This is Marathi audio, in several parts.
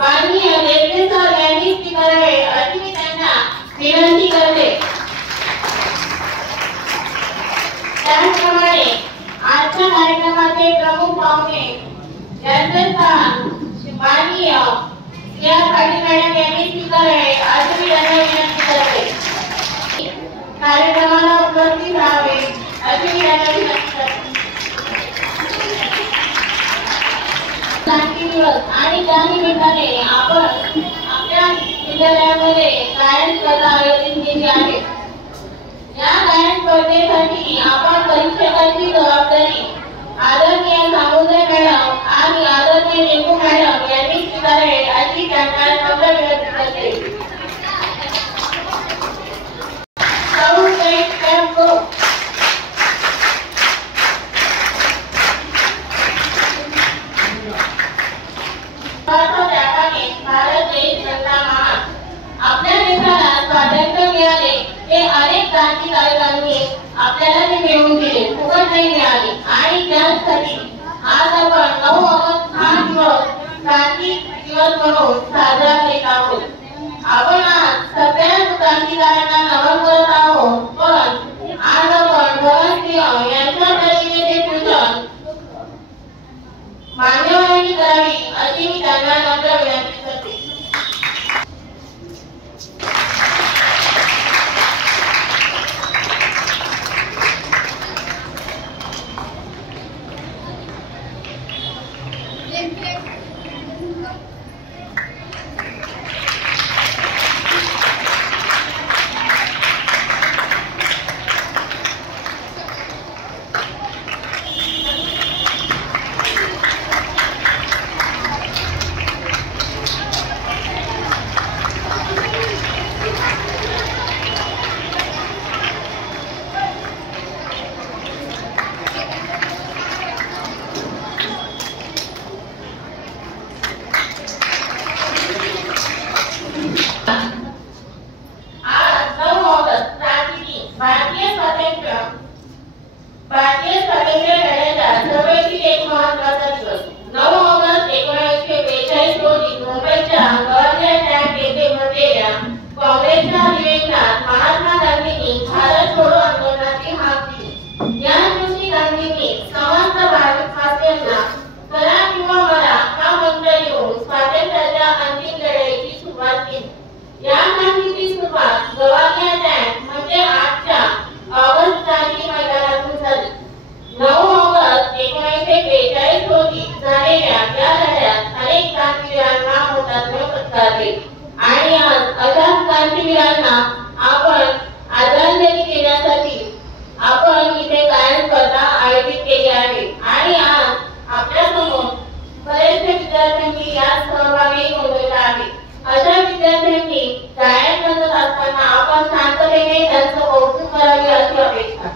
माननीय देवरे सर यांनी स्वीकारावे अशी मी त्यांना विनंती करते। त्याचप्रमाणे आजच्या कार्यक्रमाचे प्रमुख पाहुणे जनरल माननीय या पाटील मॅडम यांनी स्वीकारावे अशी मी त्यांना विनंती करते। कार्यक्रमाला उपस्थित राहावे अशी मी त्यांना विनंती करते। आणि त्या निमित्ताने आपण आपल्या विद्यालयामध्ये गायन स्पर्धा आयोजित केली आहे। या गायन स्पर्धेसाठी आपण परीक्षकांची जबाबदारी आदरणीय सामुदाय मॅडम आणि आदरणीय टिंकू मॅडम यांनी स्वीकारावी अशी त्यांना नम्र विनंती करते। भारत देश रत्न आपल्या देशाला स्वातंत्र्य मिळाले ते अनेक क्रांतिकारकांनी आपल्याला ते मिळवून दिले, फुकट नाही मिळाले। आणि त्यासाठी आज आपण 9 ऑगस्ट हा दिवस क्रांती दिवस म्हणून साजरा करीत आहोत। आपण आज सगळ्या क्रांतिकारकांना नमन करत आहोत, पण आज आपण भगतसिंह यांच्या प्रतिमेचे पूजन मान्यवरांनी करावी अशी मी त्यांना नम्र विनंती करते। भारतीय स्वातंत्र्य लढ्याचा सर्वाधिक एक महत्त्वाचा दिवस 9 ऑगस्ट 1942 रोजी मुंबईच्या गवालिया टँक येथे भरलेल्या काँग्रेसच्या अधिवेशनात महात्मा गांधींनी भारत छोडो आंदोलनाची हाक दिली। या दिवशी गांधींनी समस्त भारतवासियांना करा किंवा मरा हा मंत्र घेऊन स्वातंत्र्याच्या अंतिम लढाईची सुरुवात केली। या क्रांतीची सुरुवात गवालिया टँक म्हणजे आजच्या ऑगस्ट क्रांती मैदानातून झाली। 9 ऑगस्ट 1942 रोजी झालेल्या या लढ्यात अनेक क्रांतिवीरांना हुतात्मा पत्करले आणि आज अशा क्रांतिवीरांना आपण आदरांजली देण्यासाठी आपण इथे गायन स्पर्धा आयोजित केली आहे। आणि आज आपल्या समोर बरेचसे विद्यार्थ्यांनी यात सहभागी नोंदवला आहे। अशा विद्यार्थ्यांनी गायन करत असताना आपण शांततेने त्यांचं कौतुक करावे अशी अपेक्षा।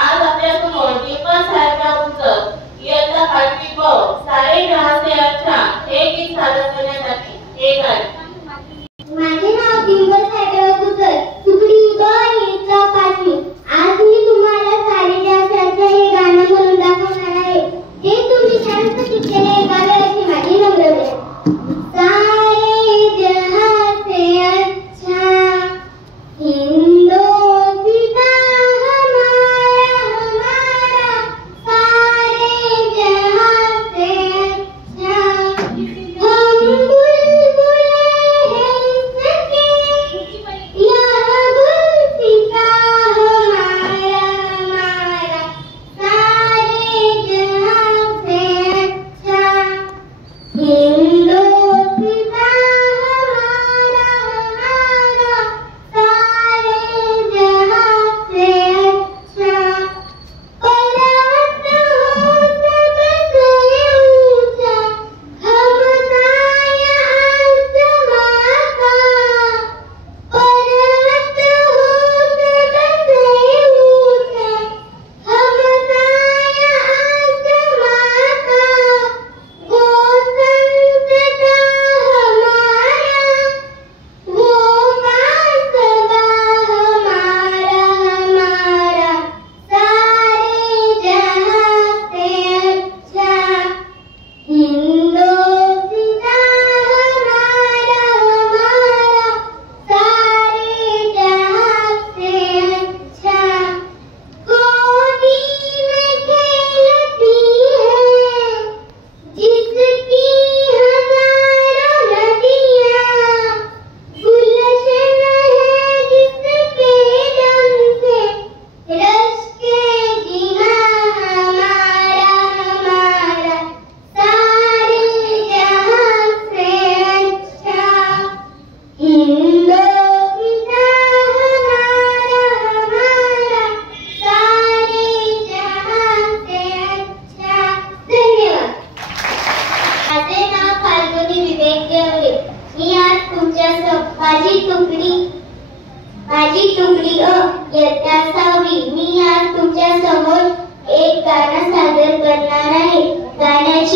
आज आपल्या समोर दीपक साहेबच्या पुस्तक इयत्ता 5वी ब सारे जहां से अच्छा हे गीत सादर करण्यासाठी एक आहे। माझे नाव दीपक साहेबच्या पुस्तक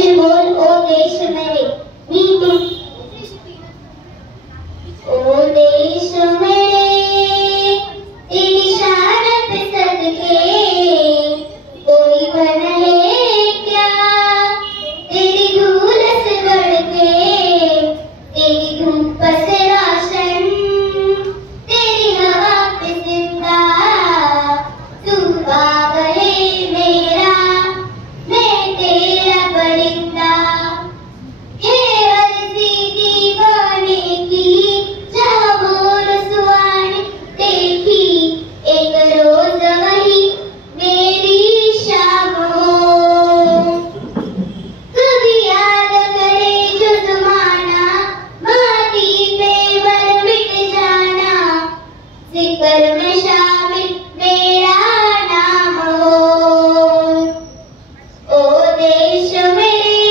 से बोल ओ देश मेरे, नीतू ओ देश मेरे, तेरी शान पे सदके कोई बन है क्या, तेरी धूल से बढ़ के, तेरी धूप से रोशन, तेरी हवा पे जिंदा, तू बाग है मेरा, मैं तेरा परिंदा। है अर्ज़ी दीवाने की, जहाँ वो रसवाने देखी, एक रोज वही मेरी शाम हो। कभी याद करे जो ज़माना, माटी पे मर मिट जाना, जिक्र में शामिल मेरा नाम हो। ओ देश मेरे,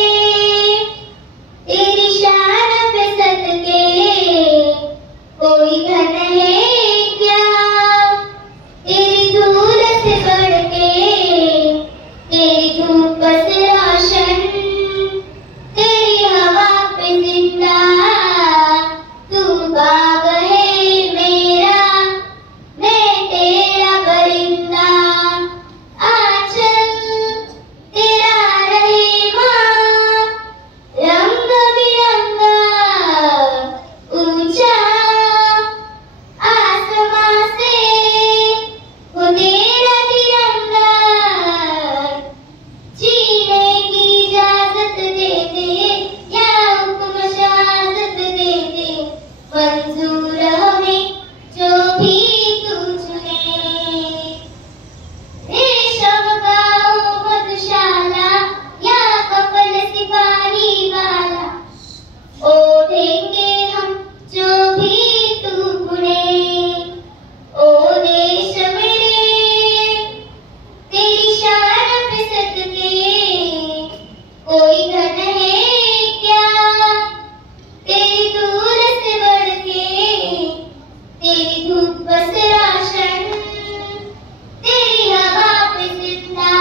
तेरी शान पे सदके कोई धन है क्या, तेरी धूल से बढ़ के, तेरी धूप से रोशन, तेरी हवा पे जिंदा, तू बाग है मेरा, मैं तेरा परिंदा। आंचल तेरा रहे माँ, रंग बिरंगा ऊंचा, आसमां से वो तेरा तिरंगा, जीने की इजाजत दे दे या हुक्म शहादत दे दे, मंजूर हमें जो भी तू चुने। रेशम का हो मधुशाला या कफन सिपाही वाला, ओढ़ेंगे हम जो भी तू बुने। ओ देश मेरे, तेरी शान पे सदके कोई धन है क्या, तेरी धूल से बढ़ के, तेरी धूप से रोशन, तेरी हवा पे जिंदा,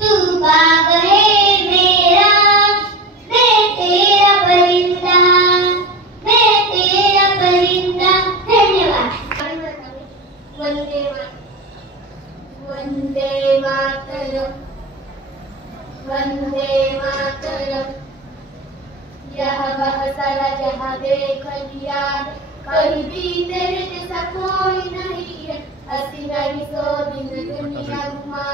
तू बाग है मेरा, मैं तेरा परिंदा, मैं तेरा परिंदा। धन्यवाद। वंदे मातरम, वंदे मातरम। यह वह सारा जहाँ देख लिया है, कहीं भी तेरे जैसा कोई नहीं है। अस्सी नहीं 100 दिन दुनिया घुमा,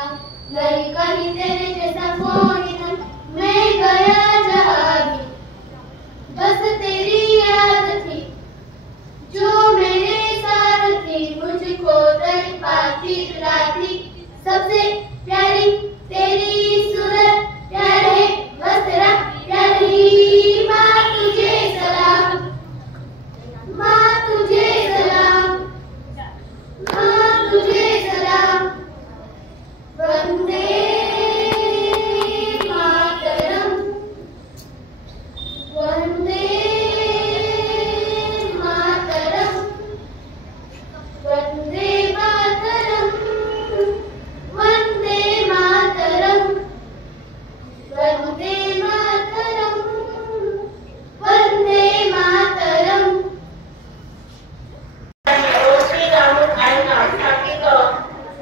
नहीं कहीं तेरे जैसा कोई नहीं। मैं गया जहाँ भी, बस तेरी याद थी, जो मेरे साथ थी, मुझको तड़पाती रुलाती। सबसे प्यारी तेरी सूरत, प्यारे वस्त्र प्यारी। माँ तुझे सलाम, माँ तुझे सलाम, माँ तुझे सलाम। वंदे मातरम, वंदे मातरम, वंदे मातरम, वंदे मातरम, वंदे मातरम, वंदे मातरम। रोषी लावून आणि नाचताकीत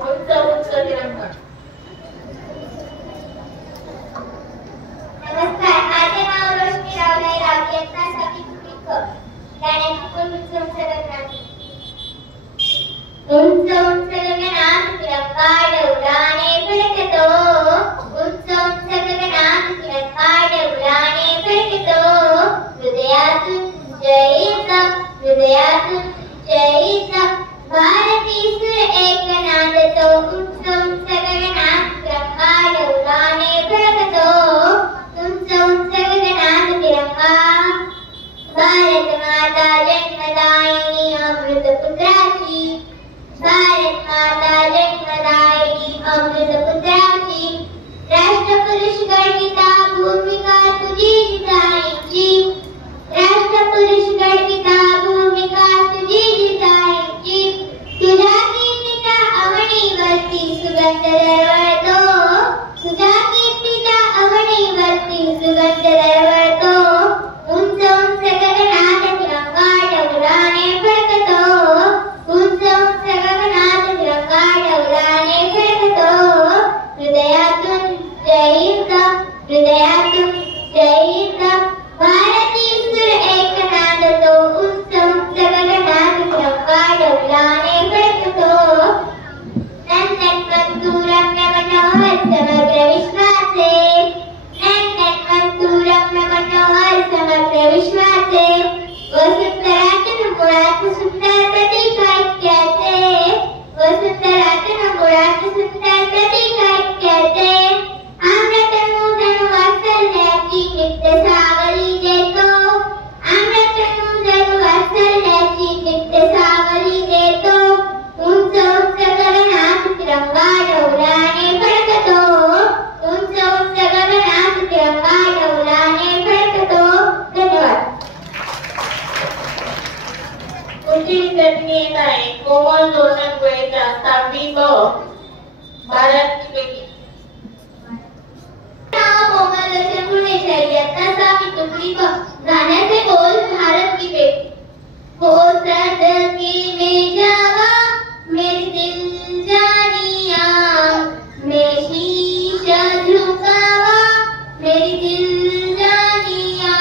उंच उंच तिरंगा। नमस्कार, माझे नाव रोशनी रावले रावकेतना साठी सुखीक गाण्यातून उंच उंच गगनात, उंच उंच गगनात तिरंगा डौलाने फडकतो, उंच उंच गगनात तिरंगा डौलाने फडकतो। हृदयातून जयचा, हृदयातून जयचा, भारती सुर एक नादतो, उंच उंच गगनात तिरंगा डौलाने फडकतो, उंच उंच गगनात तिरंगा। भारत माता जन्मदायिनी अमृत पुत्राची, भारत माता जन्मदायिनी कोमल जोडण वेळेचा 6वी ब बारावीपैकी कोमल दर्शन गुणेश इयत्ता 6वी तुकड़ी ब गाण्याचे बोल भारत की बेटी हो सदके में जावा मेरे दिल जानिया मैं शीशा झुकावा मेरी दिल जानिया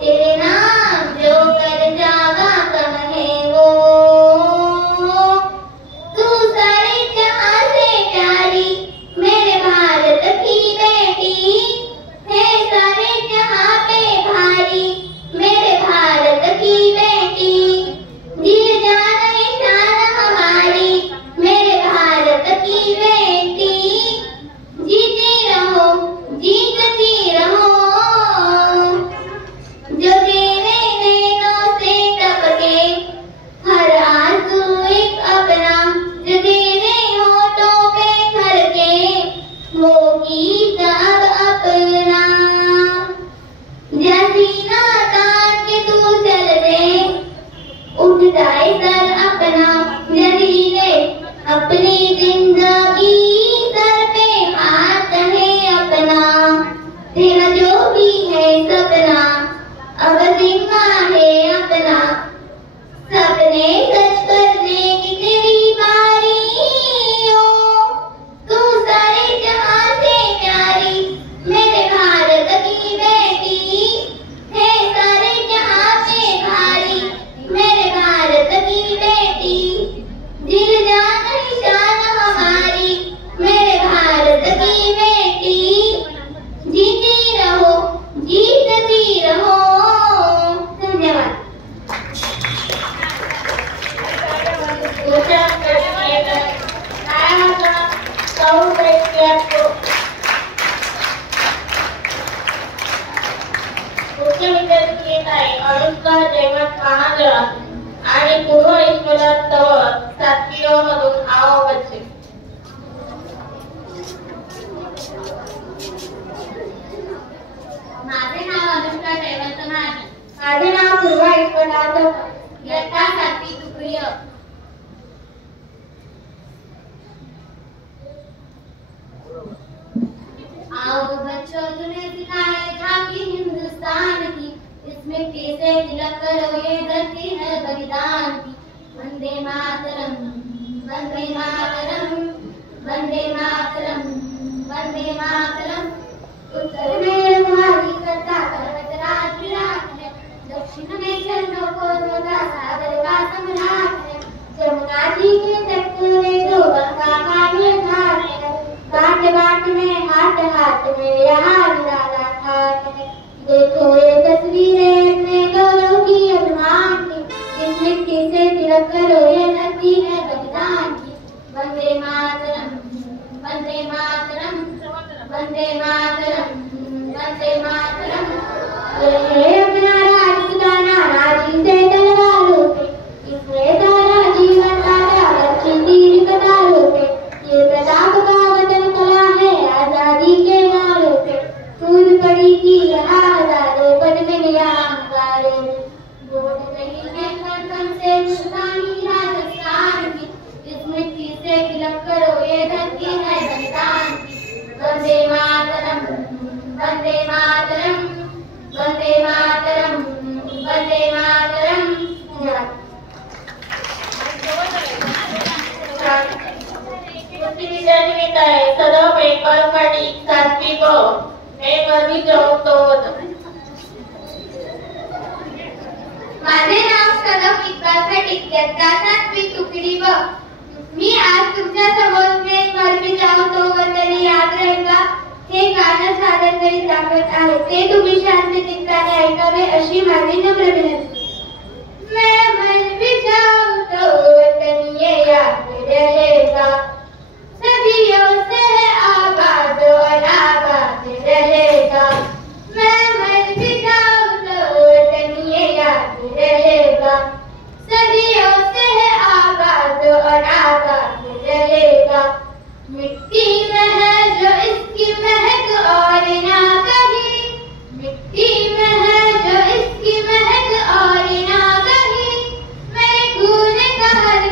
तेरे नाम जो कर जावा कम है वो तू सारे जहां से प्यारी मेरे भारत की बेटी है सारे जहां पे भारी मेरे भारत की बेटी दिल जान शान हमारी मेरे भारत की बेटी जीती रहो जीतती रहो जो तेरे नैनों से टपके हर आंसू एक अपना जो तेरे होठों पे धड़के वो गीत अब अपना सीना तान के तू चल दे उठ जाए सर अपना जरीले अपनी जिंदगी सर पे हाथ है अपना तेरा जो भी है सपना अब जिम्मा है अपना सपने सच करने की तेरी बारी हो तू सारे जहां से प्यारी मेरे भारत की बेटी है सारे जहां पे भारी मेरे भारत की बेटी दिल जान शान हमारी मेरे भारत की बेटी जीती रहो जीतती रहो धन्यवाद दूसरा प्रश्न ये है नायका मुख्य विद्यार्थी येत आहे अनुष्का जयवंत महाजन आणि पूर्व ईश्वरा तवर 7वी रो मधून आओ बच्चे माझे नाव अनुष्का जयवंत महाजन माझे नाव पूर्व ईश्वरा तवर इयत्ता 7वी तुकड़ी अ आओ बच्चों तुम्हें सिखाए झांकी हिंदुस्तान की इस मिट्टी से तिलक करो ये धरती है बलिदान की वंदे मातरम वंदे मातरम वंदे मातरम वंदे मातरम उत्तर में तुम्हारी करता पर्वत राज विराट है दक्षिण में चरणों को धोता सागर का सम्राट है जमुना जी के तट में जो गंगा का ये घाट है बाट बाट में हाथ हाथ में यहाँ निराला ठाट है देखो ये तस्वीरें अपने गौरव की अभिमान की इस मिट्टी से तिलक करो ये धरती है बलिदान की वंदे मातरम वंदे मातरम वंदे मातरम वंदे मातरम ये अपना राज खुदाना राजी से तलवारों पे इसमें सारा जीवन आया बच्ची तीर कटारों पे ये प्रताप का वतन कला है आजादी के नारों पे फूल पड़ी थी यहाँ हजारों पद में लिया अंगारों वोट नहीं है कण से मुस्कानी राजस्थान की इस मिट्टी से तिलक करो ये धरती है बलिदान की वंदे मातरम वंदे मातरम वंदे मातरम वंदे मातरम विद्यार्थी येत आहे सदव पेपरवाडी 7वी ब पेपरवी चौथं माझे नाव सदव इक्बाल खटीक इयत्ता 7वी तुकड़ी ब मी आज तुमच्या समोर में मरमी जाऊ तो वतनी याद रहेगा हे गाणं सादर करीत दाखवत आहे ते तुम्ही शांत चित्ताने ऐकावे अशी माझी नम्र विनंती मैं मर भी जाऊं तो वतन ये याद रहेगा सदियों से आबाद और आबाद रहेगा मैं मर भी जाऊं तो वतन ये याद रहेगा सदियों से आबाद और आबाद रहेगा मिट्टी में है जो इसकी महक और ना कहीं मिट्टी में है जो इसकी महक और ना कहीं मेरे खून का हर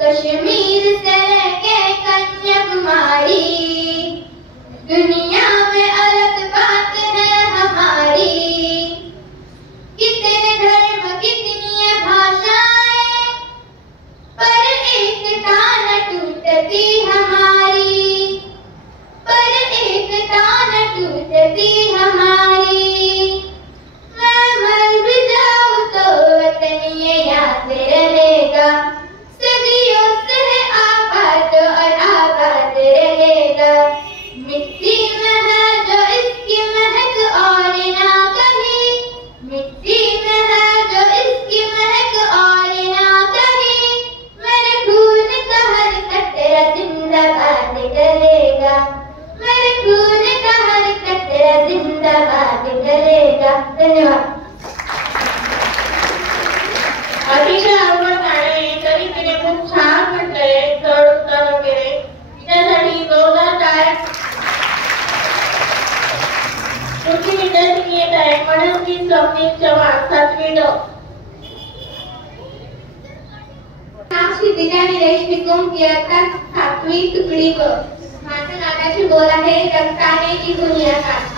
कश्मीर से लेके कन्याकुमारी, दुनिया में अलग बात है हमारी। कितने धर्म कितनी भाषाएं, पर एकता न टूटती हमारी, पर एकता न टूटती हमारी। मैं मर भी जाऊं तो वतन ये याद रहेगा, सदियों से आबाद और आबाद रहेगा। मिट्टी में है जो इसकी महक और ना कहीं, मिट्टी में है जो इसकी महक और ना कहीं। मेरे खून का हर कतरा जिंदाबाद करेगा, मेरे खून का हर कतरा जिंदाबाद करेगा। धन्यवाद। अतिशय आवड गाणे तरी तिने खूप छान म्हटलंय, चढ उतार वगैरे. तिच्यासाठी जोरदार टाळ्या. पुढची विद्यार्थी येत आहे मनस्वी स्वप्नील चव्हाण, 7वी ड. नाम क्षितिजा निलेश निकुम, इयत्ता 7वी तुकडी ब. माझं गाण्याची बोल आहे रक्ताने लिहून या गाथा.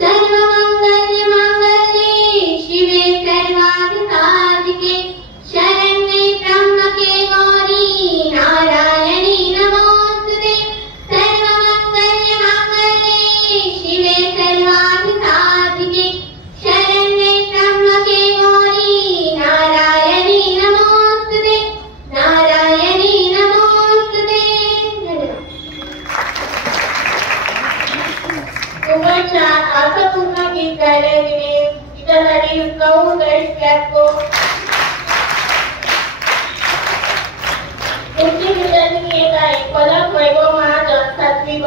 सर्वमंगल पाहून रेड फ्लॅग को पुढची विद्यार्थी येत आहे पलक वैभव महाजन 7वी ब.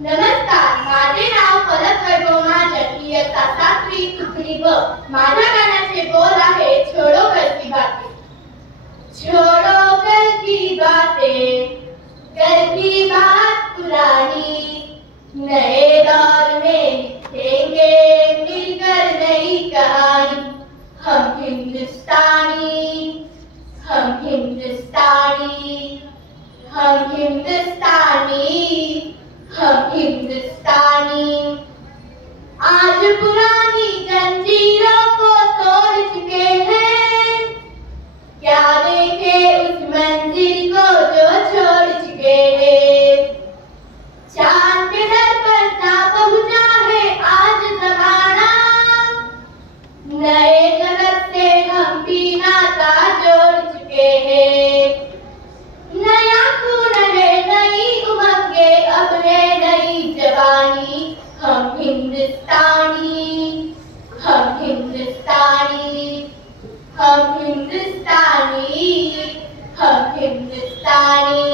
नमस्कार, माझे नाव पलक वैभव महाजन, इयत्ता 7वी तुकडी ब. माझ्या गाण्याचे बोल आहे छोड़ो कल की बातें. छोड़ो कल की बातें, कल की बात पुरानी, नए दौर में लिखेंगे मिलकर नई कहानी. हम हिंदुस्तानी, हम हिंदुस्तानी, हम हिंदुस्तानी, हम हिंदुस्तानी. आज पुरानी जंजीरों को तोड़ चुके हैं, क्या देखे उस मंजिल को जो छोड़ चुके हैं. चांद के दर पर जा पहुंचा है आज जमाना, नए जगत से हम भी नाता जोड़ चुके हैं. नया खून है, नई उमंगे, अब है नई जवानी. हम हिंदुस्तानी, हम हिंदुस्तानी, हम हिंदुस्तानी, हम हिंदुस्तानी.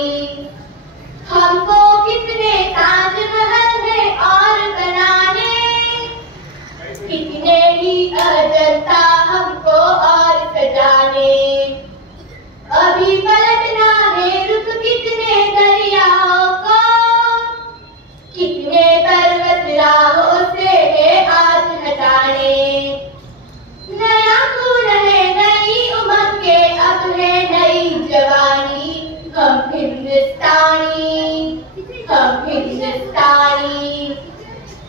हमको कितने ताजमहल है और बनाने, कितने ही अजंता हमको और सजाने. अभी पलटना है रुख कितने दरियाओं को, कितने पर्वत राहों से है आज हटाने. नया खून है, नई उमंगे, अब है नई जवानी. हम हिंदुस्तानी, हम हिंदुस्तानी,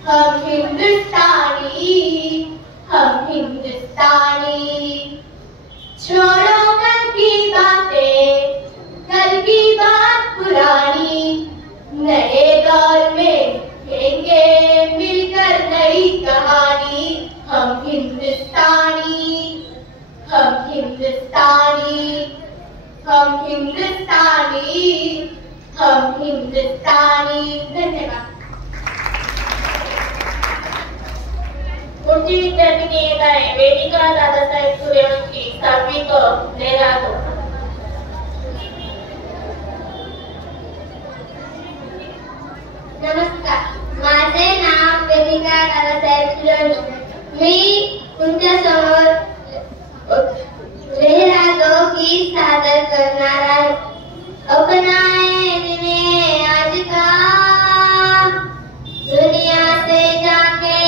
हम हिंदुस्तानी, हम हिंदुस्तानी. छोड़ो कल की बातें, कल की बात पुरानी, नए दौर में लिखेंगे मिलकर नई कहानी. हम हिंदुस्तानी, हम हिंदुस्तानी, हम हिंदुस्तानी, हम हिंदुस्तानी. धन्यवाद. पुढची विद्यार्थी येत आहे वेदिका दादासाहेब सूर्यवंशी 7वी क लेरादो. नमस्कार, माझे नाव वेदिका दादासाहेब सूर्यवंशी. मी तुमच्या समोर लेहरादो गीत सादर करणार आहे. अपनाए दिने आज का, दुनिया से जाके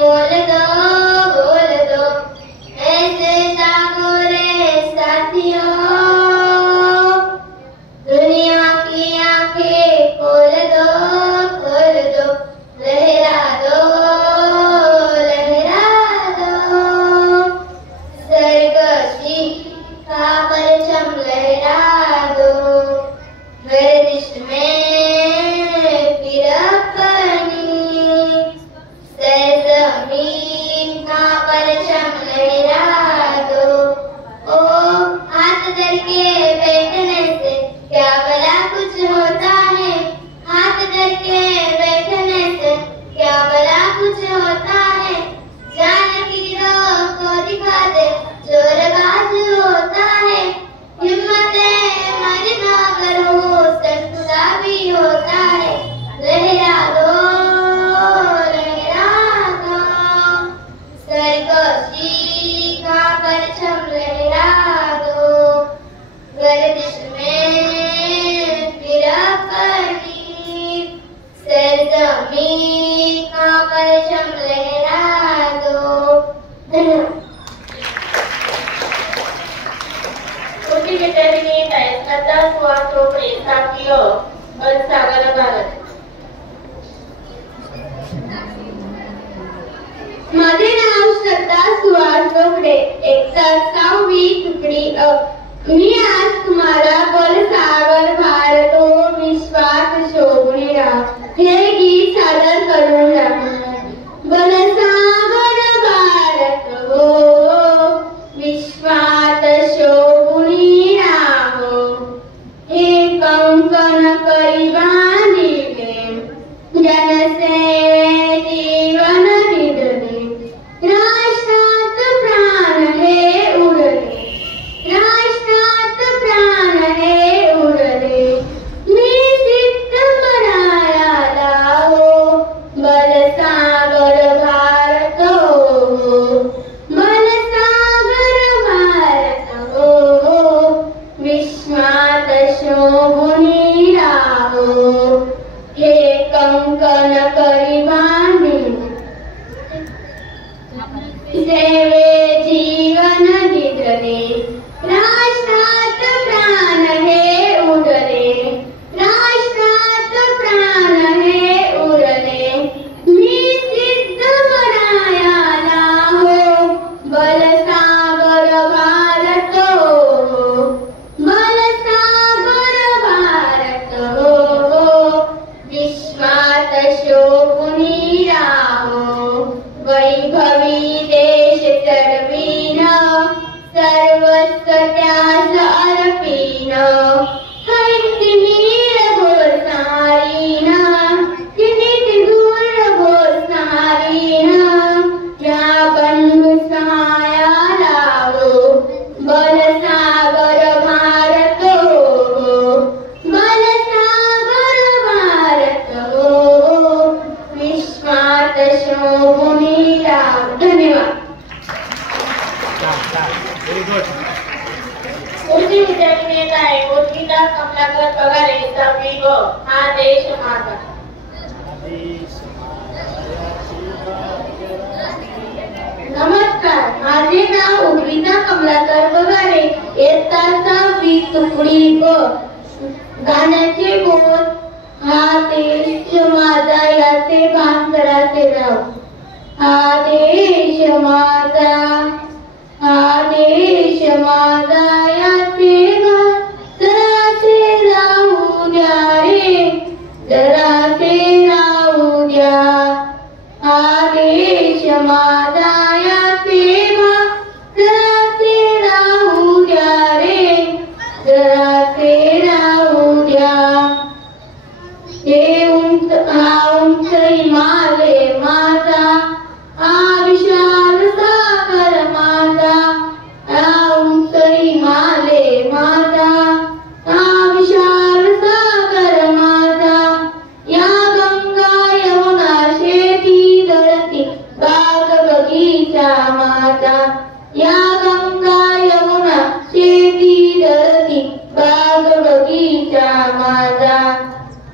बोल दो, ऐसे जागो रे साथियों. दुनिया की आंखें खोल दो, लहरा दो, लहरा दो. सरगर्जी का परचम लहरा दो, गर्दिश में फिर अपनी सरजमीन का परचम लहरा दो. ओ हाथ धर के बैठने से क्या भला कुछ होता है, हाथ धर के बैठने से क्या भला कुछ होता है. जान गिरोह को दिखा दे जोरबाज होता है, हिम्मते मरना करो संतुला भी होता है. लहरा दो, लहरा दो, सरगोशी का परचम लहरा दो, गर्दिश में फिर अपनी सरजमीन का परचम लहरा दो. धन्यवाद. पुढची विद्यार्थी येत आहे श्रद्धा सुहास चोपडे 7वी अ बनसागर भारत. माझे नाव श्रद्धा सुहास चोपडे, इयत्ता 6वी तुकडी अ. मी आज तुम्हाला बनसागर भारत ओ विश्वात शोभून राह हे गीत सादर करून दाखवणार. बनसागर भारत हो विश्वात शोभून राहो, हे कंकण करी बांधिले जनसेवे जीवन सेवे जीवन दिले, राष्ट्रात प्राण हे उरले, राष्ट्रात प्राण हे उरले. मी सिद्ध म्हणायाला हो, बलसागर भारत हो, बलसागर भारत हो. विश्वात शोभुनी राहो, वैभवी देश चढवीन, सर्वस्व त्यास अर्पीन. हैतिमीर घोषणारीन, किनीत दूर घोषणारीन. या बंधु सहायाला हो, बलसागर भारत हो, बलसागर भारत हो. विश्वात शोभुनी राहो. धन्यवाद. पुढची विद्यार्थी नेता आहे उद्गीता कमलाकर पगारे, 7वी ब. हा देश माझा. नमस्कार, माझे नाव उद्गीता कमलाकर पगारे, इयत्ता 6वी तुकडी ब. गाण्याचे बोल. हा देश माझा याचे भान कराचे राव. हा देश माझा, हा देश माझा याचे भान जरासे राहू द्या रे, जरासे राहू द्या. हा देश माझा याचे भान जरासे राहू द्या रे, जरासे राहू द्या. हे उंच हिमालय माझा, हा विशाल सागर माझा. हा उंच हिमालय माझा, हा विशाल सागर माझा. या गंगा यमुना शेती धरती बाग बगीचा माझा. या गंगा यमुना शेती धरती बाग बगीचा माझा.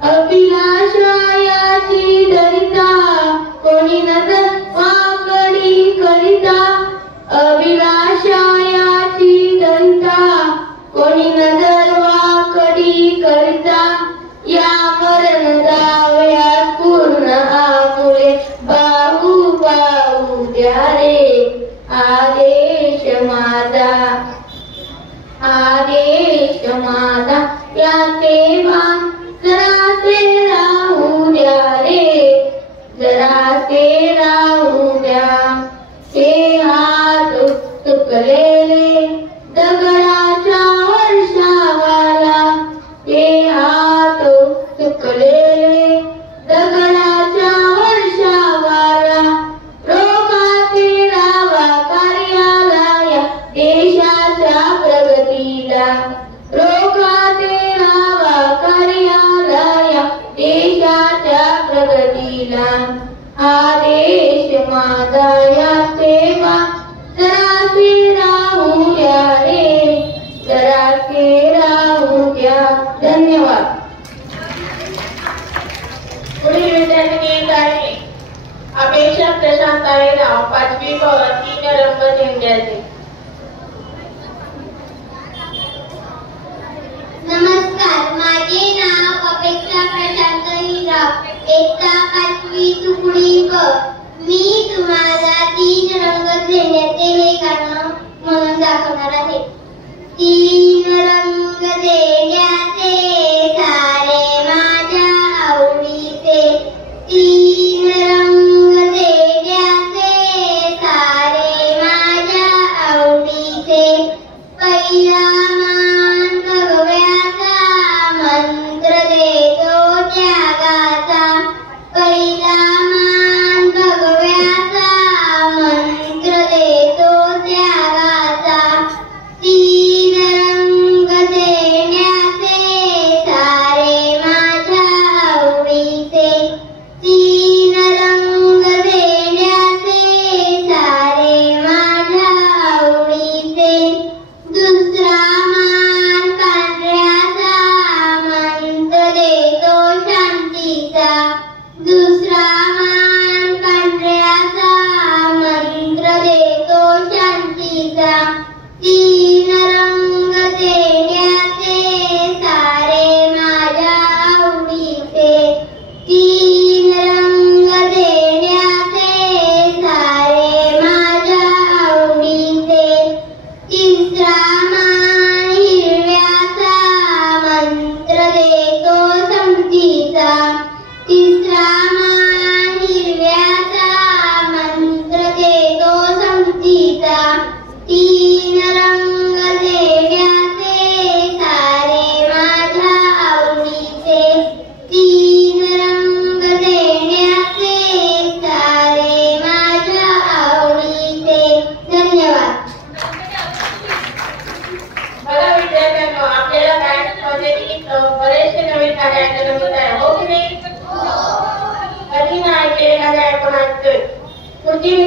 अभिलाषा याची दरिता कोणी नजर वाकडी करिता. अभिलाषा याची दरिता कोणी नजर वाकडी करिता. या मरण दाव्यात पूर्ण आपुले बाहू बाहू द्या रे. आदेश माझा, आदेश माझा याचे भान जरासे राहू द्या रे, जरासे राहू द्या. हे हात तुकलेले दगडाच्या वर्षावाला, हे हात तुकलेले दगडाच्या वर्षावाला. रोगाचे रावा कार्याला या देशाच्या प्रगतीला. रोगाचे रावा कार्याला या देशाच्या प्रगतीला. हा देश माझा याचे भान जरासे राहू द्या रे, जरासे राहू द्या. धन्यवाद. पुढील विद्यार्थी नेता आहे अपेक्षा प्रशांत राव, 5वी ब. 3 रंग झेंड्याचे. नमस्कार, माझे नाव अपेक्षा प्रशांत हिराव, इयत्ता 5वी तुकडी ब. मी तुम्हाला 3 रंग झेंड्याचे हे गाणं म्हणून दाखवणार आहे. 3 रंग झेंड्याचे सारे माझ्या आवडीचे. 3 रंग झेंड्याचे सारे माझ्या आवडीचे. पहिला मान भगव्याचा, मंत्र देतो त्यागाचा. पहिला मान भगव्याचा, मंत्र देतो त्यागाचा. 3 रंग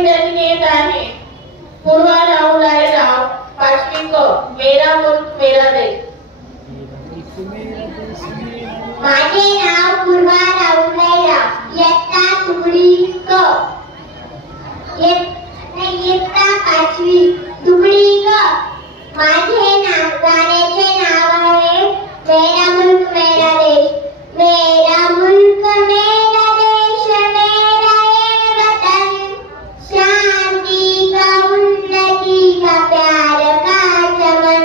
विद्यार्थिनी येत आहे पूर्वा राहुलाईराव पाचवी क मेरा मुल्क मेरा देश. माझे नाव पूर्वा राहुलाईराव इयत्ता तुकडी क इयत्ता पाचवी तुकडी क. माझे गाण्याचे नाव आहे मेरा मुल्क मेरा देश. मेरा मुल्क मेरा देश मेरा ये वतन शांति का उन्नति का प्यार का चमन.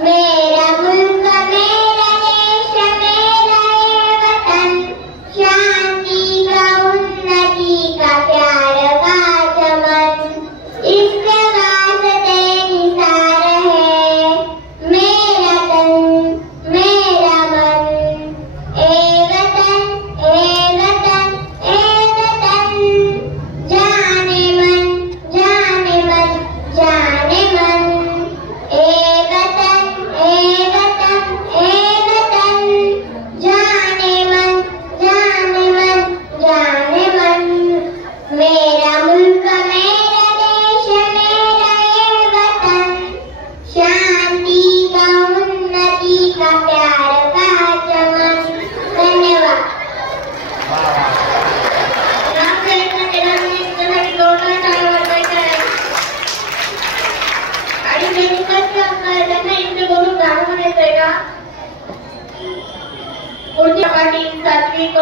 मेरा मुल्क मेरा देश मेरा ये वतन शांति का उन्नति का प्यार का चमन. इसके वास्ते निसार है मेरा तन मेरा मन. ए वतन जाने मन जाने मन जाने मन. ए वतन जाने मन जाने मन जाने मन. मेरा मुल्क मेरा देश मेरा ये वतन शांति का उन्नति का प्यार का चमन. धन्यवाद. नाम प्रयत्न केल्याने त्यासाठी जोरदार टाळ्या वाजवायच्या आहेत. आणि जे विद्यार्थी असणार त्यांना इथे बोलून दाखवून येतंय का? पुढच्या पाटील सातवी क.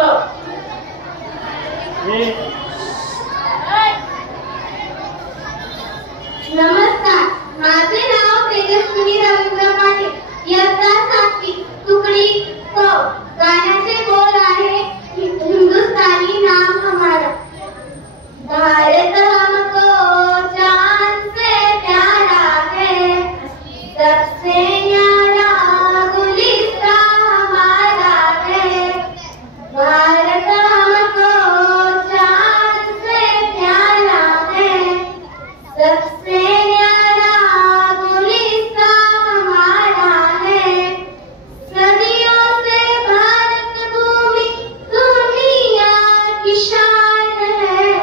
नमस्कार, माझे नाव तेजस्विनी रवींद्र पाटील इयत्ता सातवी तुकडी क. गाण्याचे बोल आहे हिंदुस्तानी नाम हमारा. भारत हमको चांद से प्यारा है सबसे न्यारा गुलिस्तान हमारा है. भारत हमको चांद से प्यारा है सबसे न्यारा गुलिस्तान हमारा है. सदियों से भारत भूमि दुनिया की शान है.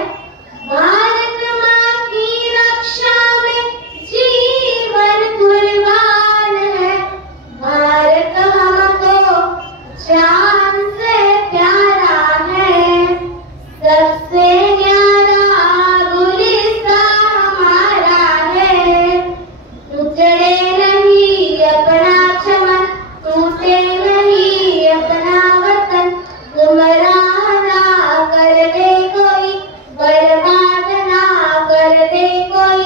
भारत माँ की रक्षा में जीवन कुर्बान है. भारत हमको जान से प्यारा है सबसे न्यारा गुलिस्तान हमारा है. उजड़े नहीं अपना चमन टूटे नहीं अपना वतन. गुमराह ना कर दे कोई बर्बाद ना कर दे कोई.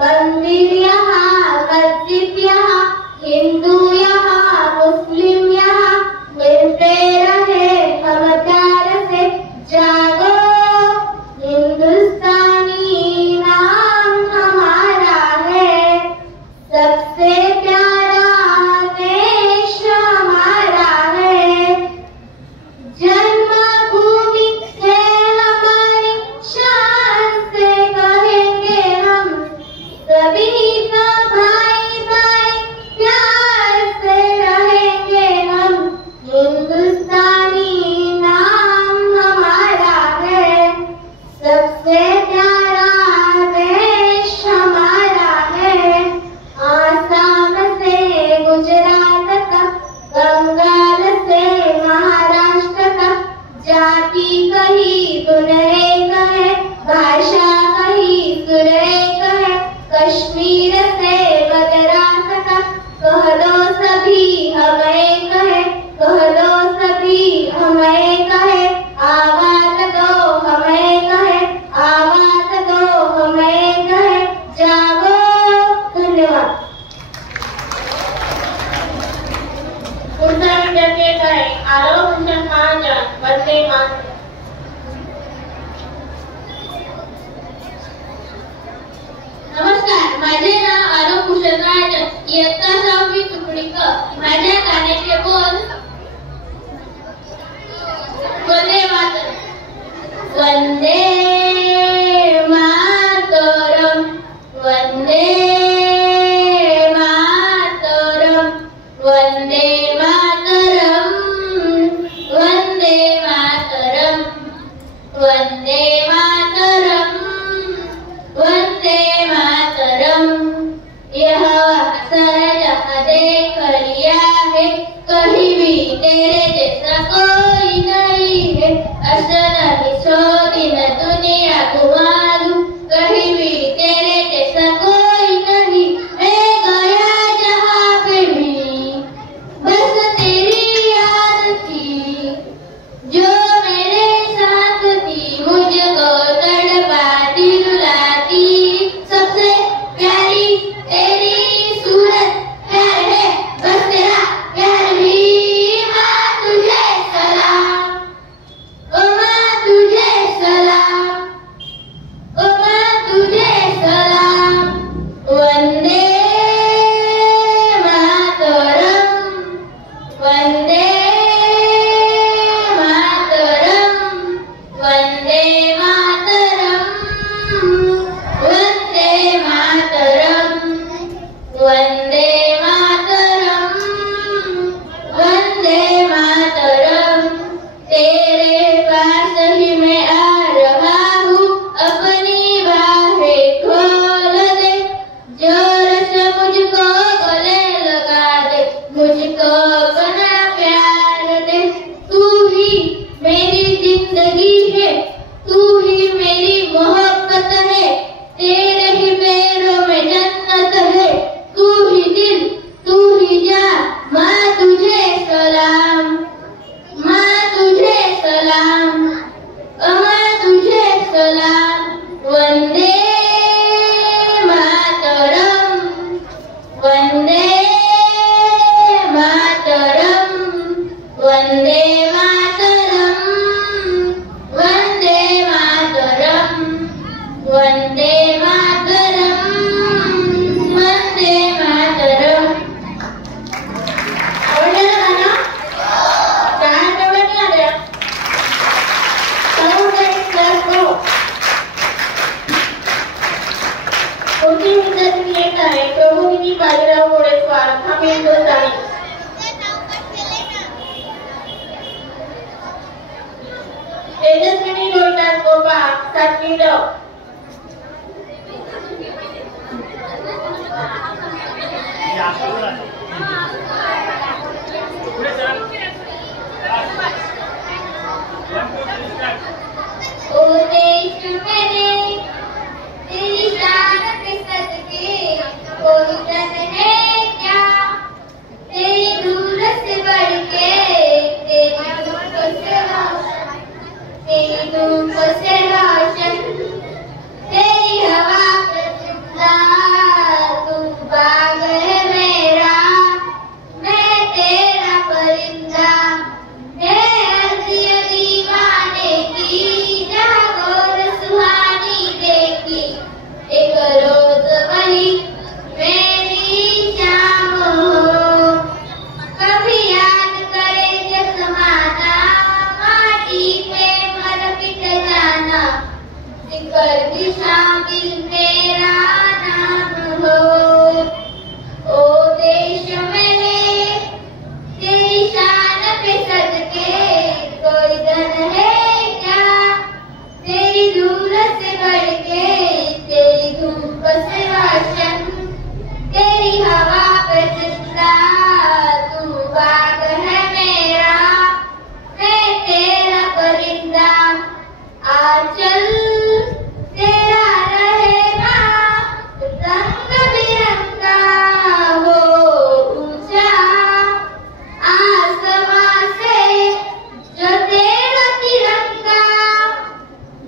मंदिर यहाँ मस्जिद यहाँ हिंदू यहाँ मुस्लिम यहाँ मिलते रहे हम प्यार से. जागो हिंदुस्तानी नाम हमारा है सबसे प्यारा देश हमारा है. जन्मभूमि है हमारी शान से कहेंगे हम. सभी का भाई भाई प्यार से रहेंगे हम. हिंदुस्तानी नाम हमारा है सबसे प्यारा देश हमारा है. आसाम से गुजरात तक बंगाल से महाराष्ट्र तक जाति कहीं गुण एक है भाषा कहीं सुर एक है. कश्मीर से मद्रास तक कह दो सभी हम एक है. कह दो सभी हम एक है. आवाज दो हम एक है. आवाज दो हम एक है. जागो. धन्यवाद. पुढचा विद्यार्थी येत आहे आरव भूषण महाजन वंदे मातरम. नमस्कार, माझे नाव आरव भूषण महाजन इयत्ता सहावी तुकडी क. माझ्या गाण्याचे बोल वंदे मातरम. वंदे मातरम वंदे मातरम वंदे मातरम वंदे मातरम वंदे मातरम ऑफ हिंदुस्तानी। तेजस्विनी लोहिदास गोपाळ 7वी ड। ओ देश मेरे तेरी शान पे सदके कोई जन है क्या तेरी दूर से बढ़ के तेरी धूप से रोशन तेरी हवा पे जिंदा तू बाग है मेरा मैं तेरा परिंदा दीवाने की जागोर सुहानी देखी एक रोज वही मेरी शाम हो कभी याद करे जो समाना माटी पे मर मिट जाना जिकर भी शामिल मेरा नाम हो ओ देश मेरे तेरी शान पे सदके कोई धन है क्या तेरी दूर से बढ़ के तेरी धूप से रोशन तेरी हवा पे जिंदा तू बाग है मेरा मैं तेरा परिंदा आंचल तेरा रहेगा रंग बिरंगा हो ऊंचा आसमां से जो तेरा तिरंगा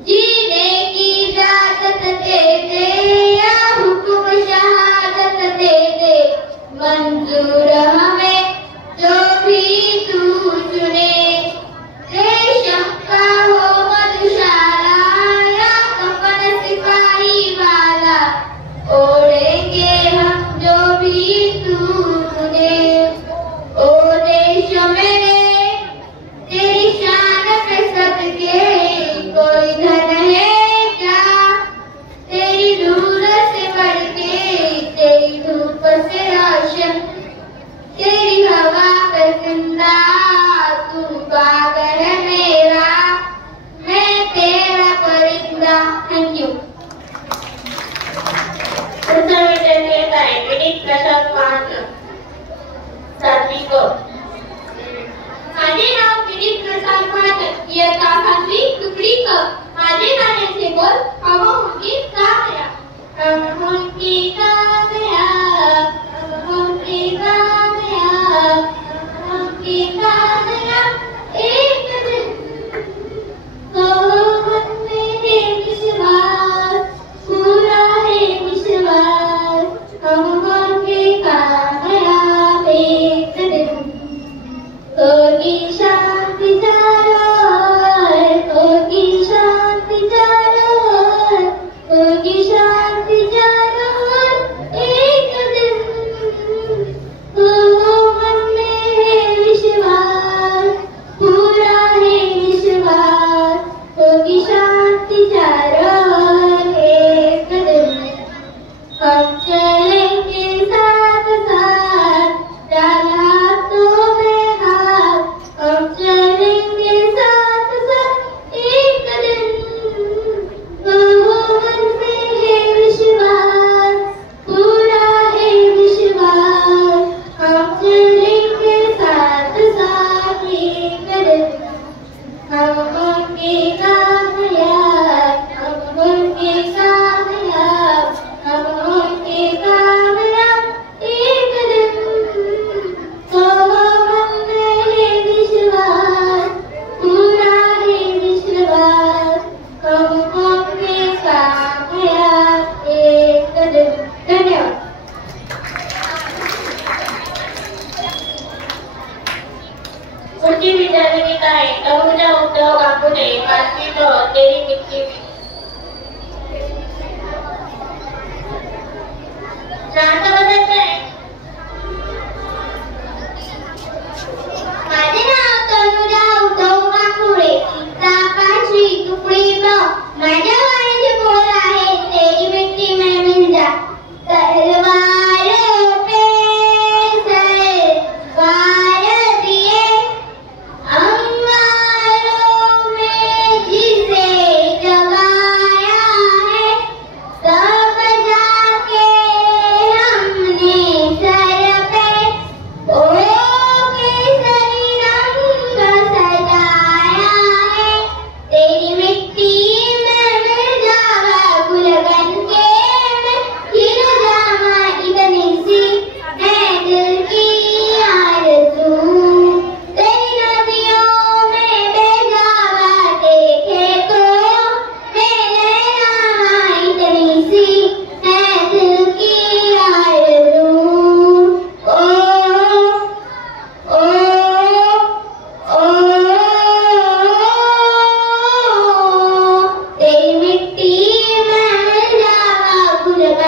जीने की इजाजत दे दे या हुक्म शहादत दे दे मंजूर हमें जो भी तू चुने रेशम का हो मधुशाला या कफन सिपाही वाला ओढ़ेंगे हम जो भी तू चुने ओ देश मेरे तेरी शान पे सदके कोई धन है क्या तेरी दूर से बढ़ के तेरी धूप से रोशन तेरी हवा पे जिंदा तू बाग है मेरा मैं तेरा परिंदा। Thank you. पुढचा विषय घेत आहे विनीत प्रशांत महाजन 7वी ग। माझे नाव विनीत प्रसाद महाजन इयत्ता 7वी तुकडी क। माझे गाण्याचे बोल हम होंगे का गया हम होंगे का गया हम होंगे का गया हम होंगे का गया एक दिन तो मन में है विश्वास पूरा है विश्वास हम होंगे का गया एक दिन होगी शांति चारों ओर होगी शांति चारों ओर होगी शांति चारों ओर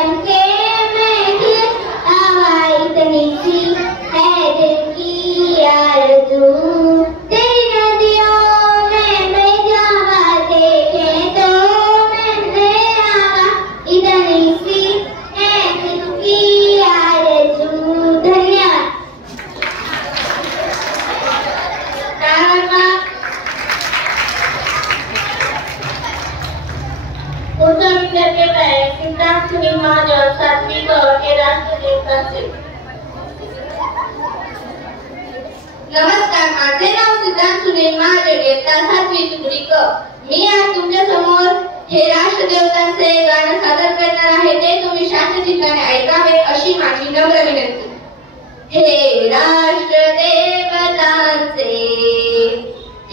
पंखे में फिर हवा इतनी सी है दिल की आरज़ू तेरी नदियों में बेजावा देखे तो मैंने हवा इतनी सी है दिल की आरज़ू। धन्यवाद। पुढचा विद्यार्थी आहे सिद्धार्थ सुनील महाजन, 7वी क हे राष्ट्रदेवतांचे. नमस्कार, माझे नाव सिद्धार्थ सुनील महाजन, इयत्ता 7वी तुकडी क. मी आज तुमच्या समोर हे राष्ट्रदेवतांचे गाणं सादर करणार आहे. ते तुम्ही शांत ठिकाणी ऐकावे अशी माझी नम्र विनंती. हे राष्ट्रदेवतांचे,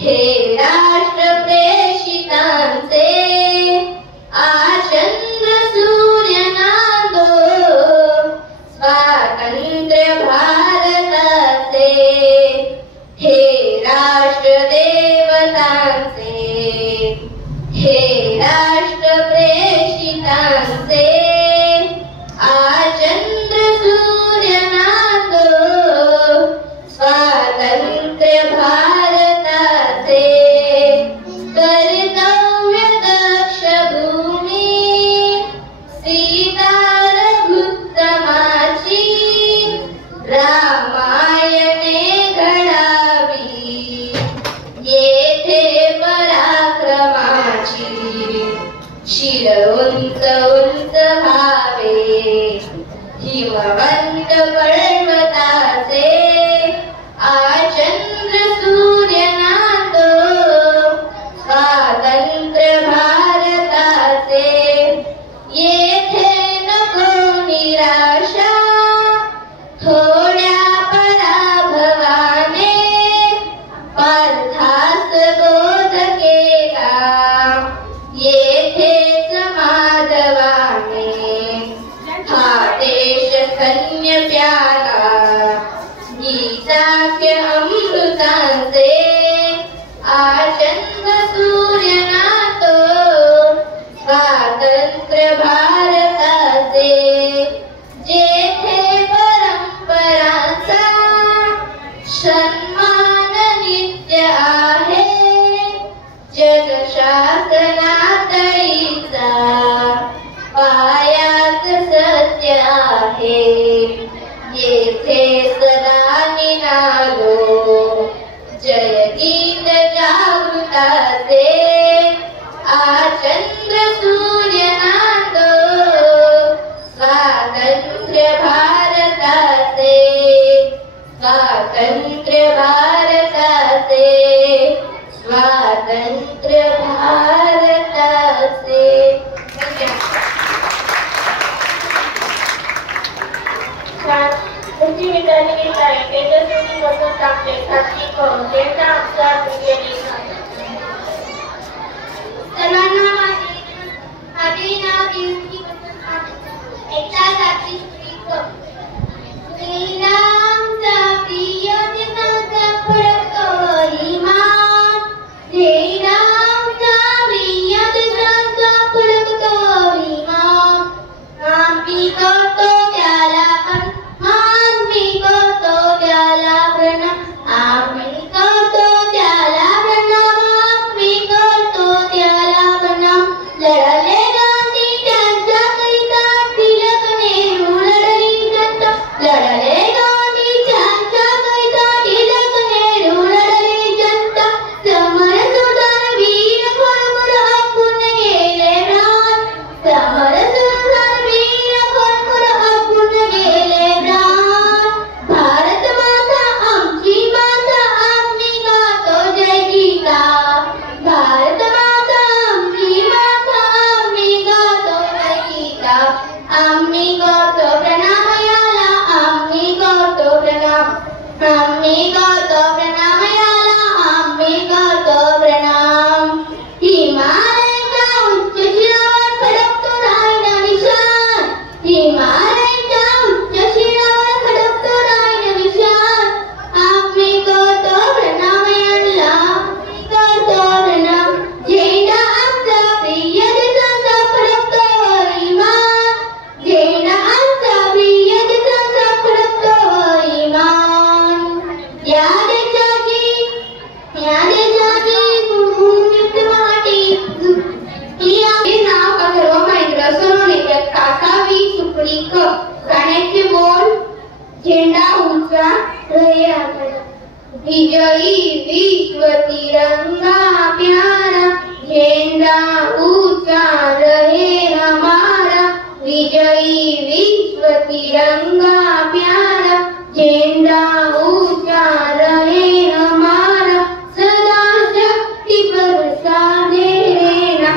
हे राष्ट्र प्रेषितांचे, आज चंद्र सूर्य नांदो स्वातंत्र्य भारताचे. हे राष्ट्र देवतांचे, हे राष्ट्र प्रेषितांचे, आज चंद्र सूर्य नांदो स्वातंत्र्य भारताचे. कर्तव्य दक्ष भूमी सीतार उत्तमाची रामायणे घडावी येथे पराक्रमाची. शिर उंच उंच व्हावे हिमवंत पर्वताचे, आज चंद्र सूर्य नांदो स्वातंत्र्य भारताचे. येथे नको निराशा थोड्या पराभवाने पार्थास बोध केला येथेच माधवाने. हा देश सैन्य प्याला गीताख्य अमृतांचे, आज चंद्र सूर्य नांदो स्वातंत्र्य भारताचे. जेथे परंपरांचा सन्मान नित्य आहे जगशासनातळीचा पायात सत्य आहे. येथे सदा निनादो जय गीत जागृताचे, आज चंद्र सूर्य नांदो स्वातंत्र्य भारताचे. स्वातंत्र्य भारताचे, स्वातंत्र्य भारताचे. पुढची विद्यार्थी आहे तेजस्विनी वसंत कापले, 7वी क. त्यांचा आमचा प्रिय लेखन. सर्वांना माझे नाव तेजस्विनी वसंत कापले, इयत्ता 7वी तुकडी क. श्रीरामचा प्रिय देशाचा फडकतो इमान, श्रीरामचा प्रिय देशाचा फडकतो इमान. आम्ही करतो त्याला आम्ही करतो त्याला प्रणाम, आम्ही करतो त्याला प्रणाम, आम्ही करतो त्याला प्रणाम. लढले गांधी त्यांच्या करिता, तिलक नेहरू लढली जनता. लढले गांधी त्यांच्या करिता, तिलक नेहरू लढली जनता. समर सुधार वीर फळफळ आपण गेले प्राण, समर सुधार वीर फळफळ आपण गेले प्राण. भारत माता आमची माता आम्ही गातो जय गीता. भारत माता आमची माता आम्ही गातो जय गीता. आम्ही गातो प्रणाम याला, आम्ही गातो प्रणाम, आम्ही गातो प्रणाम याला, आम्ही गातो प्रणाम. हिमालयाच्या उच्च शिखरावर फडकतो रायना निशाण, हिमालयाच्या उच्च शिखरावर फडकतो रायना निशाण. आम्ही करतो प्रणाम याला, आम्ही करतो प्रणाम. झेंडा आमचा प्रिय देशाचा फडकतो इमान, झेंडा ऊंचा रहे हमारा। विजयी विश्व तिरंगा प्यारा, झंडा ऊंचा रहे हमारा। विजयी विश्व तिरंगा प्यारा, झंडा ऊंचा रहे हमारा। सदा शक्ति बरसाने रहना,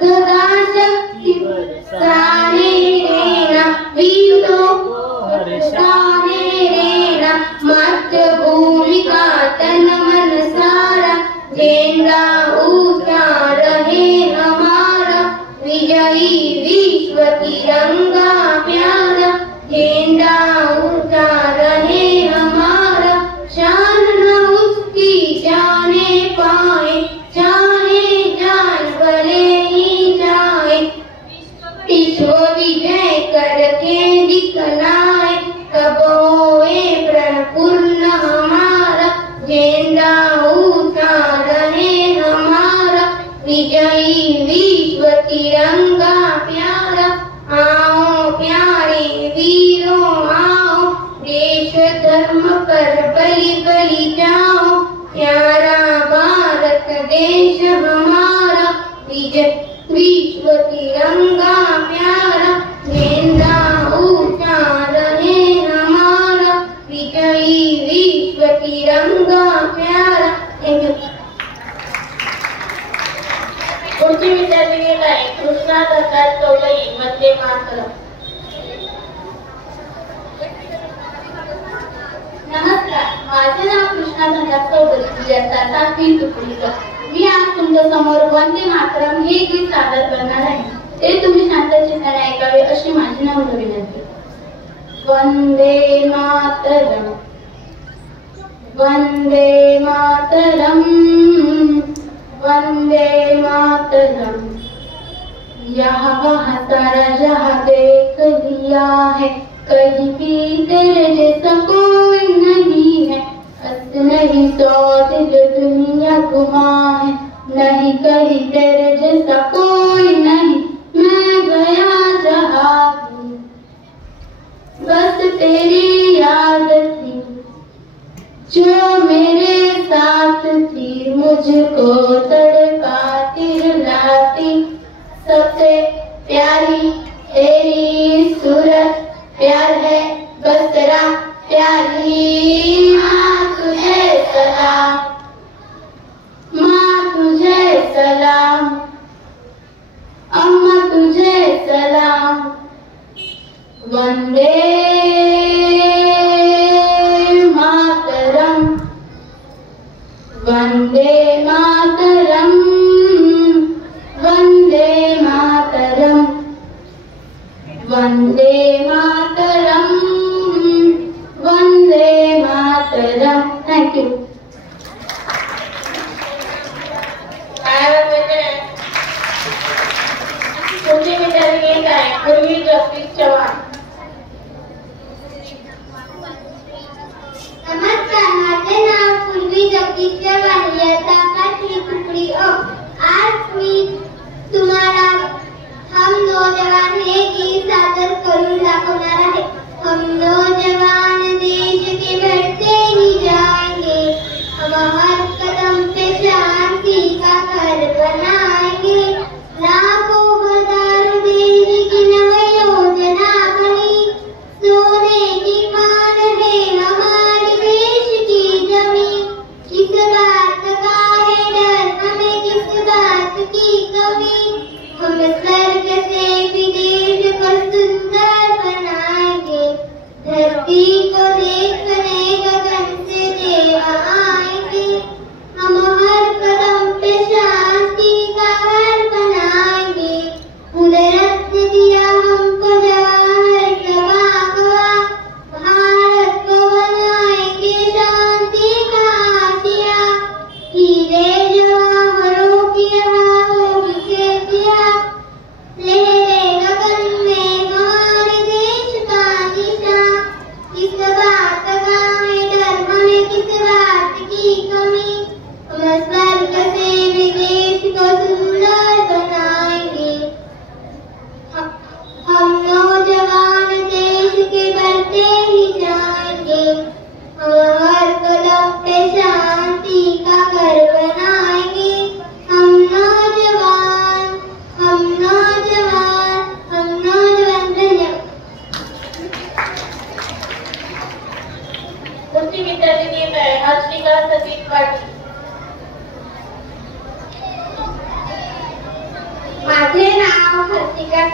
सदा शक्ति बरसाने रहना। वीरों को हर्षाने रहना, मातृभूमि का तन मन सारा। झंडा ऊंचा रहे हमारा, विजयी विश्व तिरंगा प्यारा। झंडा ऊंचा रहे हमारा, शान न उसकी जाने पाए, चाहे जान भले ही जाए। विश्व विजय करके दिखलाए, तब होए प्रण पूर्ण हमारा। झंडा ऊंचा रहे हमारा, विजयी विश्व तिरंगा प्यारा। आओ प्यारे वीरों आओ, देश धर्म पर बलि बलि जाओ। प्यारा भारत देश हमारा, विजय विश्व तिरंगा प्यारा। झंडा ऊंचा रहे हमारा, विजयी विश्व तिरंगा प्यारा। Thank you. पुढची विद्यार्थी घेत आहे कृष्णा दत्तात्रय चौधरी, वंदे मातरम. नमस्कार, माझे नाव कृष्णा दत्तात्रय चौधरी, इयत्ता 7वी तुकडीचा. मी आज तुमच्या समोर वंदे मातरम हे गीत सादर करणार आहे. ते तुम्ही शांत चित्ताने ऐकावे अशी माझी नम्र विनंती. वंदे मातरम, वंदे मातरम, वंदे मातरम. यहाँ वहाँ सारा जहाँ देख लिया है, कहीं भी तेरे जैसा कोई नहीं है. बस नहीं तो दिल दुनिया घुमा है, नहीं कहीं तेरे जैसा कोई नहीं. मैं गया जहाँ भी बस तेरी याद थी, जो मेरे साथ थी, मुझको तड़पाती रुलाती. सबसे प्यारी तेरी सूरत, प्यार है बस तेरा प्यारी. माँ तुझे सलाम, माँ तुझे सलाम, अम्मा तुझे सलाम. वंदे मातरम, वंदे मातरम, वंदे मातरम, वंदे मातरम, वंदे मातरम. Thank you. पुढची विद्यार्थी घेत आहे पूर्वी जगदीश चव्हाण. नमस्कार, माझे नाव पूर्वी जगदीश चव्हाण, इयत्ता 5वी तुकडी अ. आज मी तुम्हाला हम नौजवान हे गीत सादर करून दाखवणार आहे. हम नौजवान देश के बढ़ते ही जाएंगे, हम हर कदम पे शांति का घर बनाएंगे. लाखों हजारों देश की नव योजना बनी, सोने की खान है हमारे देश की जमीन. किस बात का है डर, हमें किस बात की कमी. हम स्वर्ग से भी देश को सुंदर बनाएंगे, धर्म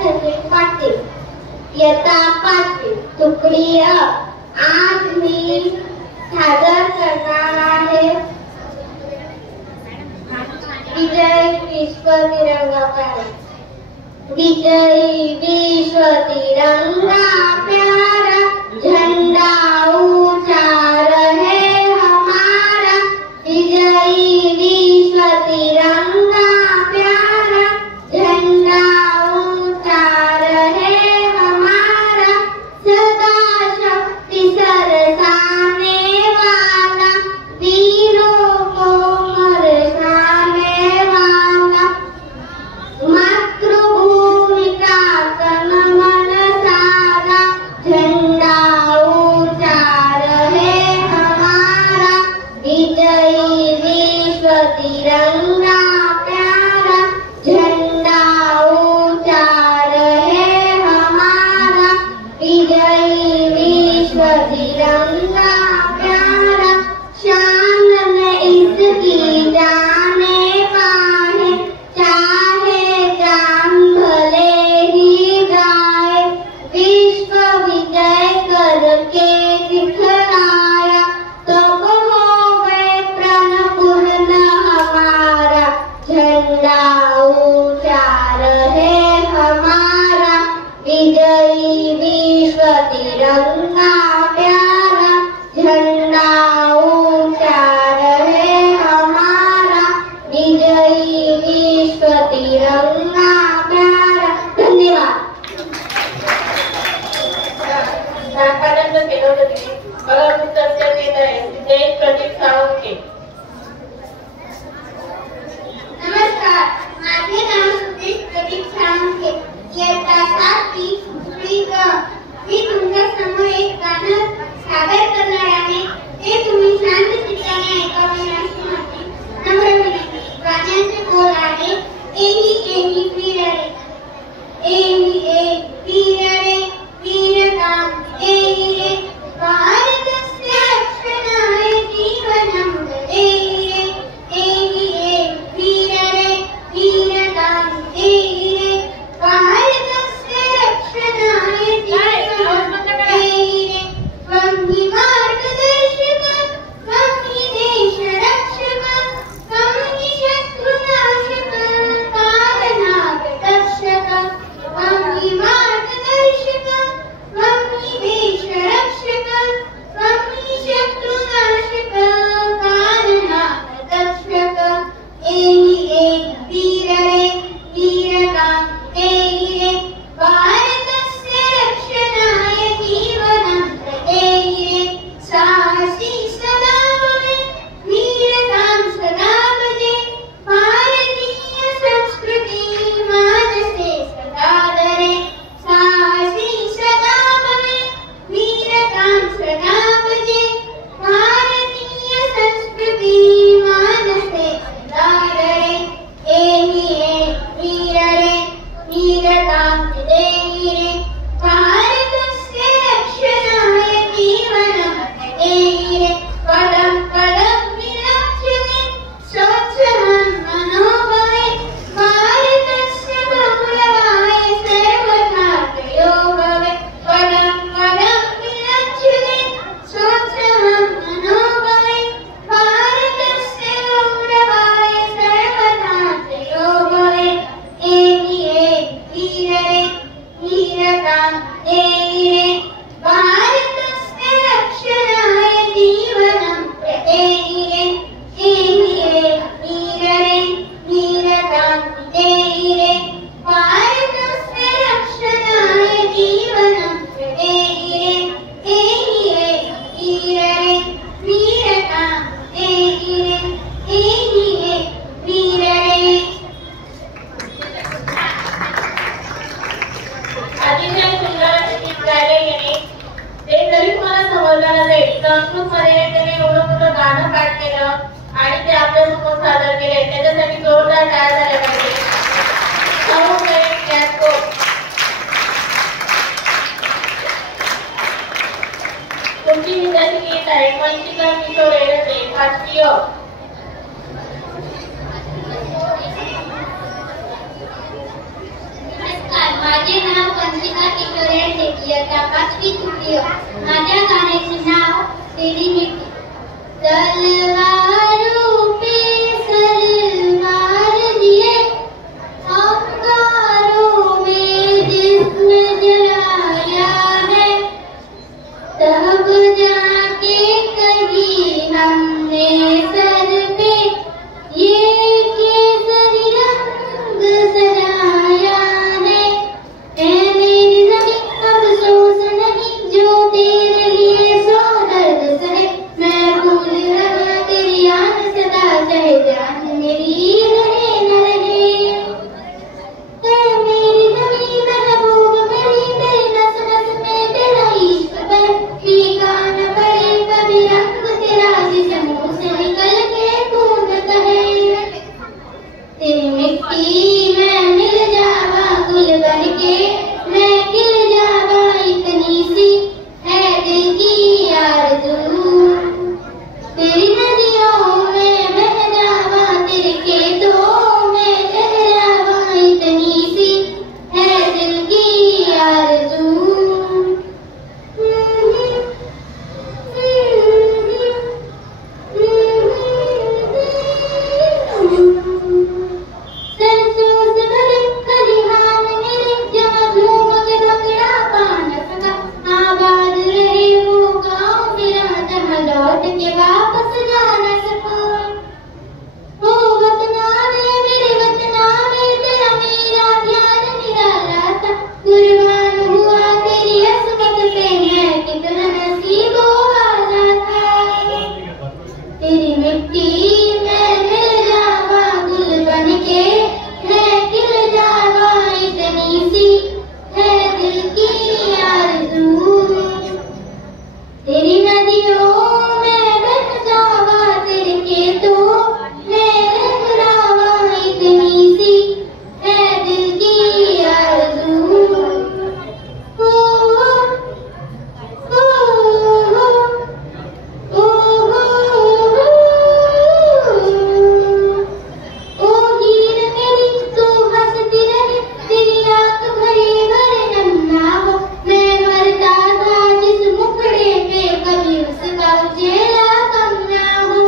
सचिन पाटील इयत्ता 5वी तुकडी अ. आज मी सादर करणार आहे विजय विश्व तिरंगा प्यारा. विजयी विश्व तिरंगा प्यारा झंडा ऊंचा रहे हमारा. विजयी विश्व तिरंगा प्यारा झंडा ऊंचा रहे हमारा. सदा शक्ति सरसाने वाला वीरों को हर्षाने वाला. मातृभूमि का तन मन सारा झंडा ऊंचा रहे हमारा. विजयी विश्व तिरंगा प्यारा झंडा ऊंचा रहे हमारा. विजयी विश्व तिरंगा प्यारा. शान में इसकी जाने पाए चाहे जान भले ही जाए. विश्व विजय करके दिखलाया तब हो गए प्रण पूर्ण हमारा. झंडा ऊंचा रहे हमारा. विजयी विश्व तिरंगा प्यारा झंडा ऊंचा रहे हमारा. विजयी विश्व तिरंगा प्यारा. धन्यवाद. नाटकानंद केलं होतं तिने. मला उत्तर देत आहे जय प्रदीप साळुंके. नमस्कार, माझे नाव सुदेश प्रदीप साळुंके इयत्ता 7वी तुकडी ग. मी तुमच्या समोर एक गाणं सादर करणार आहे. ते तुम्ही शांत चित्ताने ऐकावे अशी माझी नम्र विनंती. गाण्याचे बोल आहे एही एही वीर रे. एही ए वीर रे वीरतां एही रे. भारतस्य रक्षणाय जीवनं एही रे. एही ए वीर रे वीरतां एही रे. भारतस्य रक्षणाय जीवनं एही रे. त्वं हि मार्गदर्शक त्वं हि देशरक्षक त्वं हि शत्रुनाशक कालनाग रक्षक. त्वं हि मार्गदर्शक त्वं हि देशरक्षक त्वं हि शत्रुनाशक कालनाग रक्षक. एही एक वीर रे वीरतां एही रे. भारतस्य रक्षणाय जीवनं एही रे. साहसी सदा भवे वीरतां सदा भजे. भारतीय संस्कृती मानसे सदा धरे. साहसी सदा भवे वीरतां सदा भजे. भारतीय संस्कृती मानसे सदा धरे. एही एक वीर रे वीरतां एही रे. भारतस्य रक्षणाय जीवनं एही रे. पदं पदं विलक्षणे स्वच्छं मनोभवे. भारतस्य गौरवाय सर्वथा जयो भवे. पदं पदं विलक्षणे स्वच्छं मनोभवे. भारतस्य गौरवाय सर्वथा जयो भवे. एही एक वीर रे वीरतां एही रे. भारतस्य रक्षणाय जीवनं एही रे. एही एक वीर रे वीरतां एही रे. भारतस्य रक्षणाय जीवनं एही रे. एही एक वीर रे वीरतां एही रे. एही एक वीर रे. अतिशय सुंदर गीत गायले गेले. ते जरी तुम्हाला समजलं नसेल संस्कृतमध्ये त्याने एवढं मोठं गाणं पाठ केलं आणि ते आपल्यासमोर सादर केले. त्याच्यासाठी जोरदार टाळ्या झाल्या पाहिजे. साळुंके यास्को. तुमची विद्यार्थी गीत आहे वंचिका किशोर एरटे 5वी अ. नमस्कार, माझे बेटा पाचवी तुकडी माझ्या गाण्याचे नाव तेरी मिट्टी तलवारों पे सर मार दिए अंगारों में जिस्म जलाया है तब जाके कभी हमने सर पे ये केसरी रंग सजाया है ऐ मेरी ज़मीं अफसोस नहीं जो तेरे लिए सौ दर्द सहे मैं भूल रहा तेरी आन सदा चाहे जान मेरी रहे न रहे ऐ मेरी ज़मीं महबूब मेरी तेरी नस नस में तेरा इश्क बहे फीका न पड़े कभी रंग तेरा जिस्म से निकल के खून कहे तेरी मिट्टी में मिल जावा गुल बन के मैं खिल जावा इतनी सी है दिल की आरज़ू तेरी नदियों में बह जावा तेरे खेतों में लहरावा इतनी सी है दिल की आरज़ू सरसों से भरे खलिहान मेरे जहाँ झूम के भंगड़ा पा न सका आबाद रहे वो गाँव मेरा जहाँ लौट के वापस जा न सका ओ वतना में मेरे वतना में तेरा मेरा ध्यान निराला था कुर्बान हुआ तेरी असमत पे मैं कितना नसीबो वाला था तेरी मिट्टी में मिल जावा गुल बन के मैं खिल जावा इतनी सी है दिल की आरज़ू तेरी नदियों में बह जावा तेरे खेतों में लहरावा इतनी सी है दिल की आरज़ू ओ हीर मेरी तू हंसती रहे तेरी आंख भरी भरे नन्हा हो मैं मरता था जिस मुखड़े पे कभी उसका उजेला कम ना हो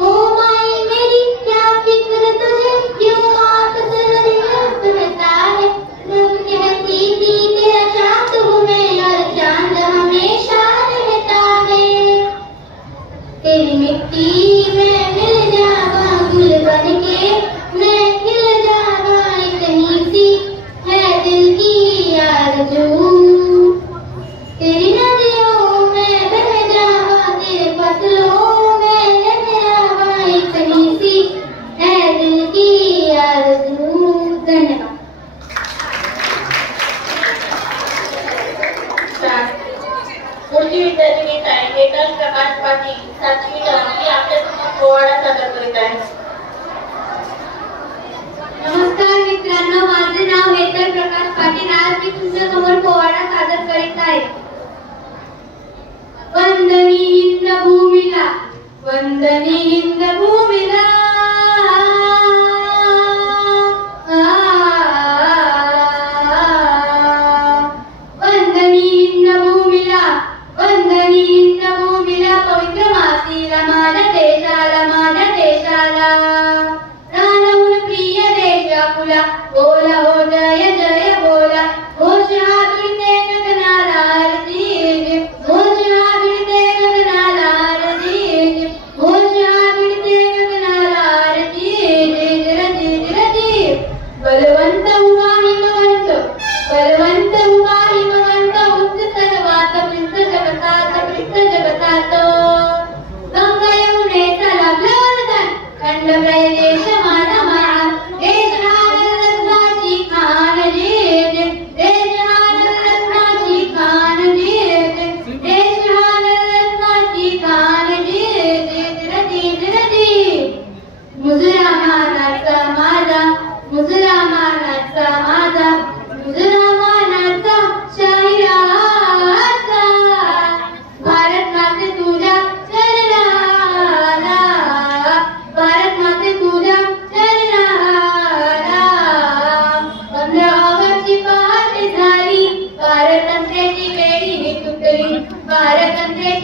ओ माई मेरी क्या फिक्र तुझे क्यों आंख से रहता है तुम कहती थी तेरा चांद हूँ मैं और चांद हमेशा रहता है तेरी मिट्टी में मिल जावा गुल बन के मैं खिल जावा इतनी सी है दिल की आरज़ू तेरी नदियों में बह जावा तेरे फसलों में लहरावा इतनी सी है दिल की आरज़ू धन्यवाद पुढची विद्यार्थिनी आहे हेतल प्रकाश पाटील 7वी ती आपल्यासमोर पोवाडा सादर करीत आहे नमस्कार मित्रांनो माझे नाव हेतल प्रकाश पाटील आज मी तुमच्या समोर पोवाडा सादर करीत आहे वंदनी हिंद भूमीला वंदनी हिंद भूमीला वंदनी हिंद भूमीला वंदनी हिंद भूमीला पवित्र मातीला माझ्या देशाला रानवून प्रिय देश आपुला बोला हो जय जय बोला घोष हा भिडते गगनाला आरती घोष हा भिडते गगनाला आरती घोष हा भिडते गगनाला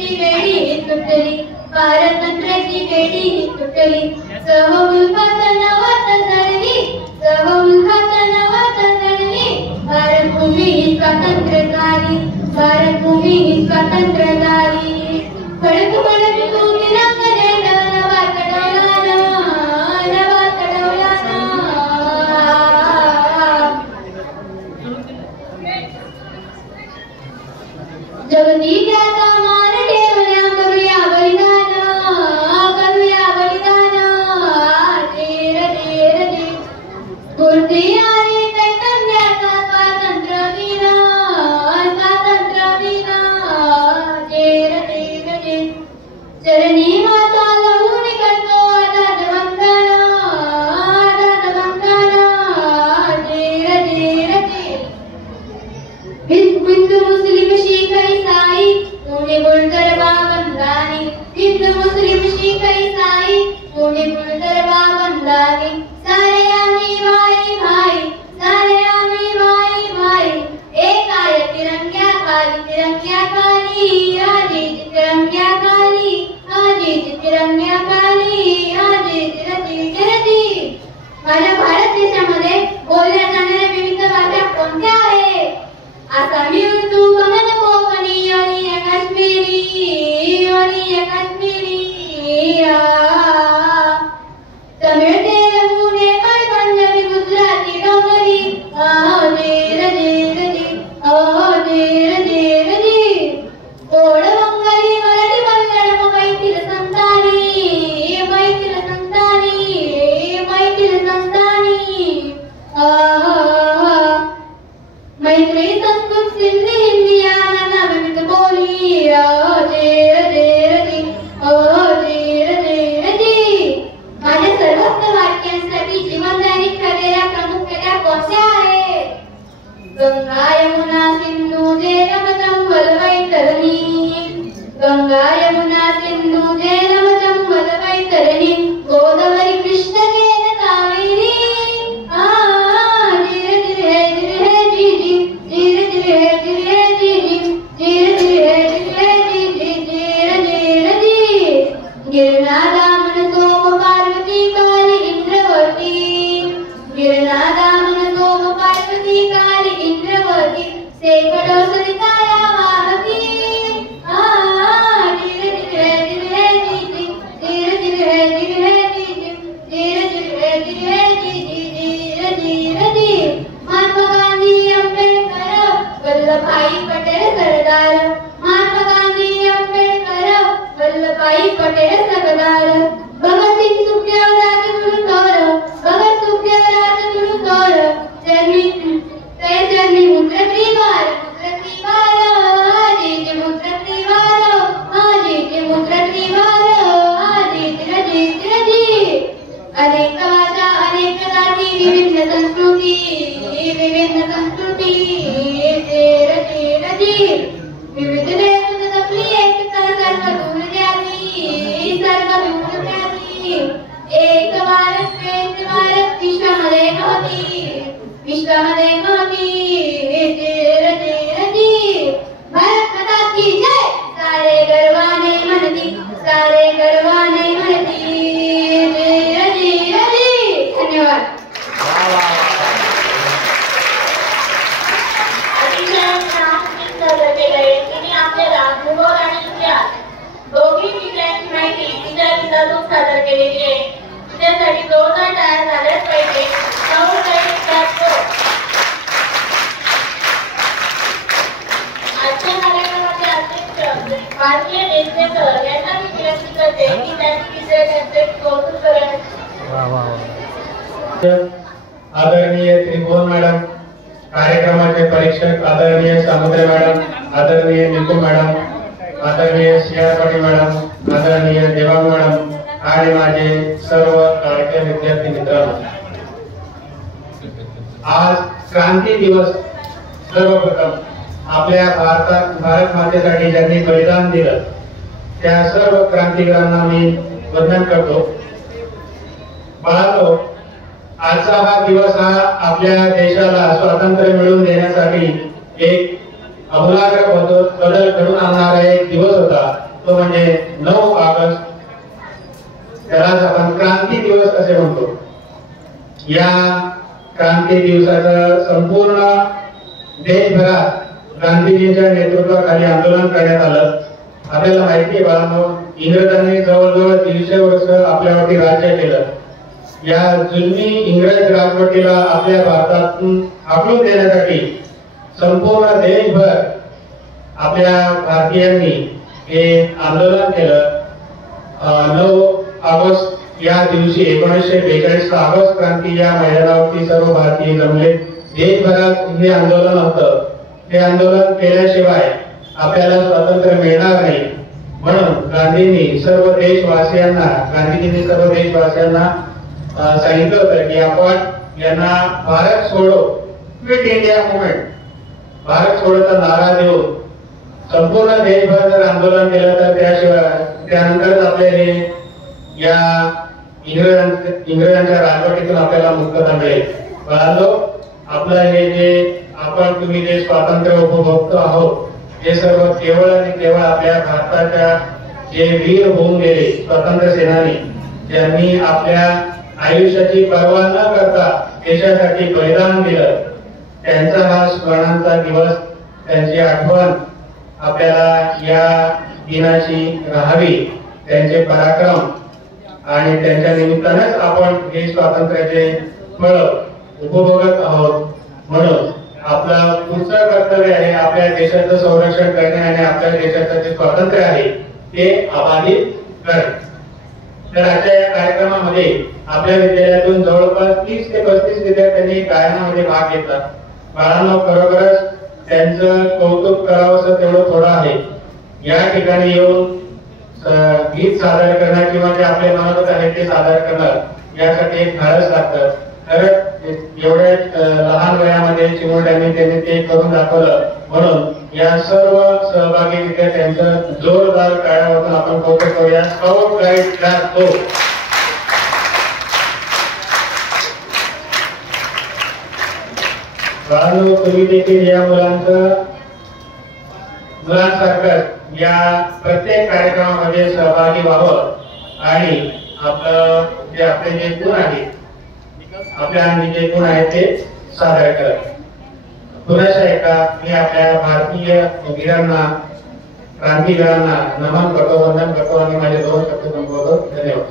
स्वातंत्र्याची बेडी ही तुटली, पारतंत्र्याची बेडी ही तुटली, सहमुल्कात नवत जळली, सहमुल्कात नवत जळली, भारतभूमी ही स्वातंत्र्य झाली, भारतभूमी ही स्वातंत्र्य झाली. फडक फडक तू तिरंगलेला नवा चढवला ना, नवा चढवला ना. जगतिकाचा मान ठेवल्या करूया बलिदान, करूया बलिदान. धीर धीर धीर स्फूर्ती आणि चैतन्याचा स्वातंत्र्य दिन, स्वातंत्र्य दिन. धीर धीर धीर चरणी माता गरुडी करतो आझाद वंदन, आझाद वंदन. धीर धीर धीर हिंदू मुस्लिम शीख ईसाई कोणी बोलतर बाबंदानी, हिंदू मुस्लिम शीख ईसाई कोणी बोलतर बाबंदानी. सारे आम्ही भाई भाई, सारे आम्ही भाई भाई, एकाय तिरंग्या खाली, तिरंग्या खाली, आजीज तिरंग्या खाली, आजीज तिरंग्या खाली. आजीज रजी रजी. माझ्या भारत देशामध्ये बोलल्या जाणाऱ्या विविध भाषा कोणत्या आहेत? आसामी, उर्दू, कन्नड, कोकणी आणि काश्मीरी, आणि काश्मीरी. तमिळ, तेलुगू, नेपाळी, पंजाबी, गुजराती, डोगरी. धीर धीर धीर, धीर धीर धीर. गोड बंगाली, मराठी, कन्नड, मैथिल संतानी, मैथिल संतानी, मैथिल संतानी. मैत्री, संस्कृत, सिंधी, हिंदी या विविध बोली. धीर धीर धीर, धीर धीर धीर. माझ्या सर्वोत्तम वाक्यांसाठी जीवनदायी ठरलेल्या प्रमुख नद्या कोणत्या आहेत? गंगा, यमुना, सिंधू, झेलम, चंबल, वैतरणी. गंगा, यमुना, सिंधू, झेलम, चंबल, वैतरणी. गोदावरी, कृष्ण, केन, कावेरी. धीर धीर हे धीर हे जी जी, धीर धीर हे धीर हे जी जी, धीर धीर हे धीर हे जी जी. धीर धीर धीर. गिरनादा, मन, सोम, पार्वती, काली, इंद्रवती. गिरनादा, मन, सोम, पार्वती, काली, इंद्रवती. शेकडो सरिता या वाहती. धीर धीर हे धीर हे जी जी, धीर धीर हे धीर हे जी जी, धीर धीर हे धीर हे जी जी. धीर धीर धीर. महात्मा गांधी, आंबेडकर, वल्लभभाई पटेल सरदार. महात्मा गांधी, आंबेडकर, वल्लभभाई पटेल सरदार. भगतसिंग, सुखदेव, राजगुरु थोर, भगत सुखदेव, राजगुरु थोर. चरणी मुद्र त्रिवार, मुद्र त्रिवार. आजीज मुद्र त्रिवार, आजीज मुद्र त्रिवार. आजीज रजीज रजी. अनेक भाषा, अनेक जाती, विभिन्न संस्कृती, विभिन्न संस्कृती. धीर धीर धीर. विविध देश आपली एकता, सर्व दूर द्यावी, सर्व दूर द्यावी. एक भारत, श्रेष्ठ भारत, विश्वामध्ये मोती, विश्वामध्ये मोती. धीर धीर धीर. भारत माता की जय. सारे गर्वाने म्हणती, सारे गर्वाने म्हणती. धीर धीर धीर. धन्यवाद. भूगोल आणि इतिहास दोन्ही विषयांची माहिती विद्यार्थ्यांना सादर केलेली आहे. त्यासाठी जोरदार तयार झाल्याच पाहिजे. आजच्या कार्यक्रमाचे अध्यक्ष भारतीय नेतेकर यांना मी विनंती करते की त्यांनी विषयाचे कौतुक करावे. आदरणीय त्रिभुवन मॅडम, कार्यक्रमाचे परीक्षक आदरणीय सामुद्रे मॅडम, आदरणीय निकू मॅडम, आदरणीय सियारपाटी मॅडम, आदरणीय देवांग मॅडम आणि माझे सर्व कार्यक्रम विद्यार्थी मित्रांनो, आज क्रांती दिवस. सर्वप्रथम आपल्या भारत मातेसाठी ज्यांनी बलिदान दिलं त्या सर्व क्रांतिकारकांना मी वंदन करतो. बाळांनो, आजचा हा दिवस हा आपल्या देशाला स्वातंत्र्य मिळवून देण्यासाठी एक आमूलाग्र बदल घडून आणणारा एक दिवस होता. देशभरात गांधीजींच्या नेतृत्वाखाली आंदोलन करण्यात आलं. आपल्याला माहिती आहे बाळांनो, इंग्रजांनी जवळजवळ 300 वर्ष आपल्यावरती राज्य केलं. या जुलमी इंग्रज राजवटीला आपल्या भारतातून हाकलून देण्यासाठी संपूर्ण देशभर आपल्या भारतीयांनी हे आंदोलन केलं. 9 ऑगस्ट या दिवशी 1942 ऑगस्ट क्रांती या मैदानावरती सर्व भारतीय जमले. देशभरात हे आंदोलन होतं. हे आंदोलन केल्याशिवाय आपल्याला स्वातंत्र्य मिळणार नाही. म्हणून गांधीजींनी सर्व देशवासियांना सांगितलं होतं की आपण यांना भारत छोडो, क्विट इंडिया मुवमेंट, भारत छोडोचा नारा देऊन संपूर्ण देशभर जर आंदोलन केलं तर त्यानंतरच आपल्याला या इंग्रजांच्या राजवटीतून आपल्याला मुक्तता मिळेल. बाळांनो, आपलं हे जे तुम्ही जे स्वातंत्र्य उपभोगतो आहोत हे सर्व केवळ आणि केवळ आपल्या भारताच्या जे वीर होऊन गेले स्वातंत्र्य सेनानी, ज्यांनी आपल्या आयुष्याची पर्वा न करता देशासाठी बलिदान दिलं, त्यांचा हा स्मरणांचा दिवस, त्यांची आठवण आपल्याला या दिनाची राहावी. त्यांचे पराक्रम आणि त्यांच्या निमित्तानेच आपण हे स्वातंत्र्याचे फळ उपभोगत आहोत. म्हणून आपलं पुढचं कर्तव्य आहे आपल्या देशाचं संरक्षण करणे आणि आपल्या देशाचं जे स्वातंत्र्य आहे ते अबाधित करणे. तर आजच्या या कार्यक्रमामध्ये आपल्या विद्यालयातून जवळपास 30 ते 35 विद्यार्थ्यांनी गायनामध्ये भाग घेतला. बाळांनो, खरोखरच त्यांचं कौतुक करावंसं तेवढं थोडं आहे. या ठिकाणी येऊन गीत सादर करणं किंवा जे आपल्या मनात आहे ते सादर करणं यासाठी एक धाडस लागतं. खरंच एवढ्या लहान वयामध्ये चिमुरड्यांनी त्यांनी ते करून दाखवलं. म्हणून या सर्व सहभागी विद्यार्थ्यांचं जोरदार टाळ्यावाजून आपण कौतुक करूया. Scout guide class 2. बाळांनो, तुम्ही देखील या मुलांसारखं या प्रत्येक कार्यक्रमामध्ये सहभागी व्हावं आणि आपले जे गुण आहेत, आपल्या अंगी जे गुण आहेत ते सादर करा. पुन्हा एकदा मी आपल्या भारतीय वीरांना, क्रांतिवीरांना नमन करतो, वंदन करतो आणि माझे 2 शब्द संपवतो. धन्यवाद.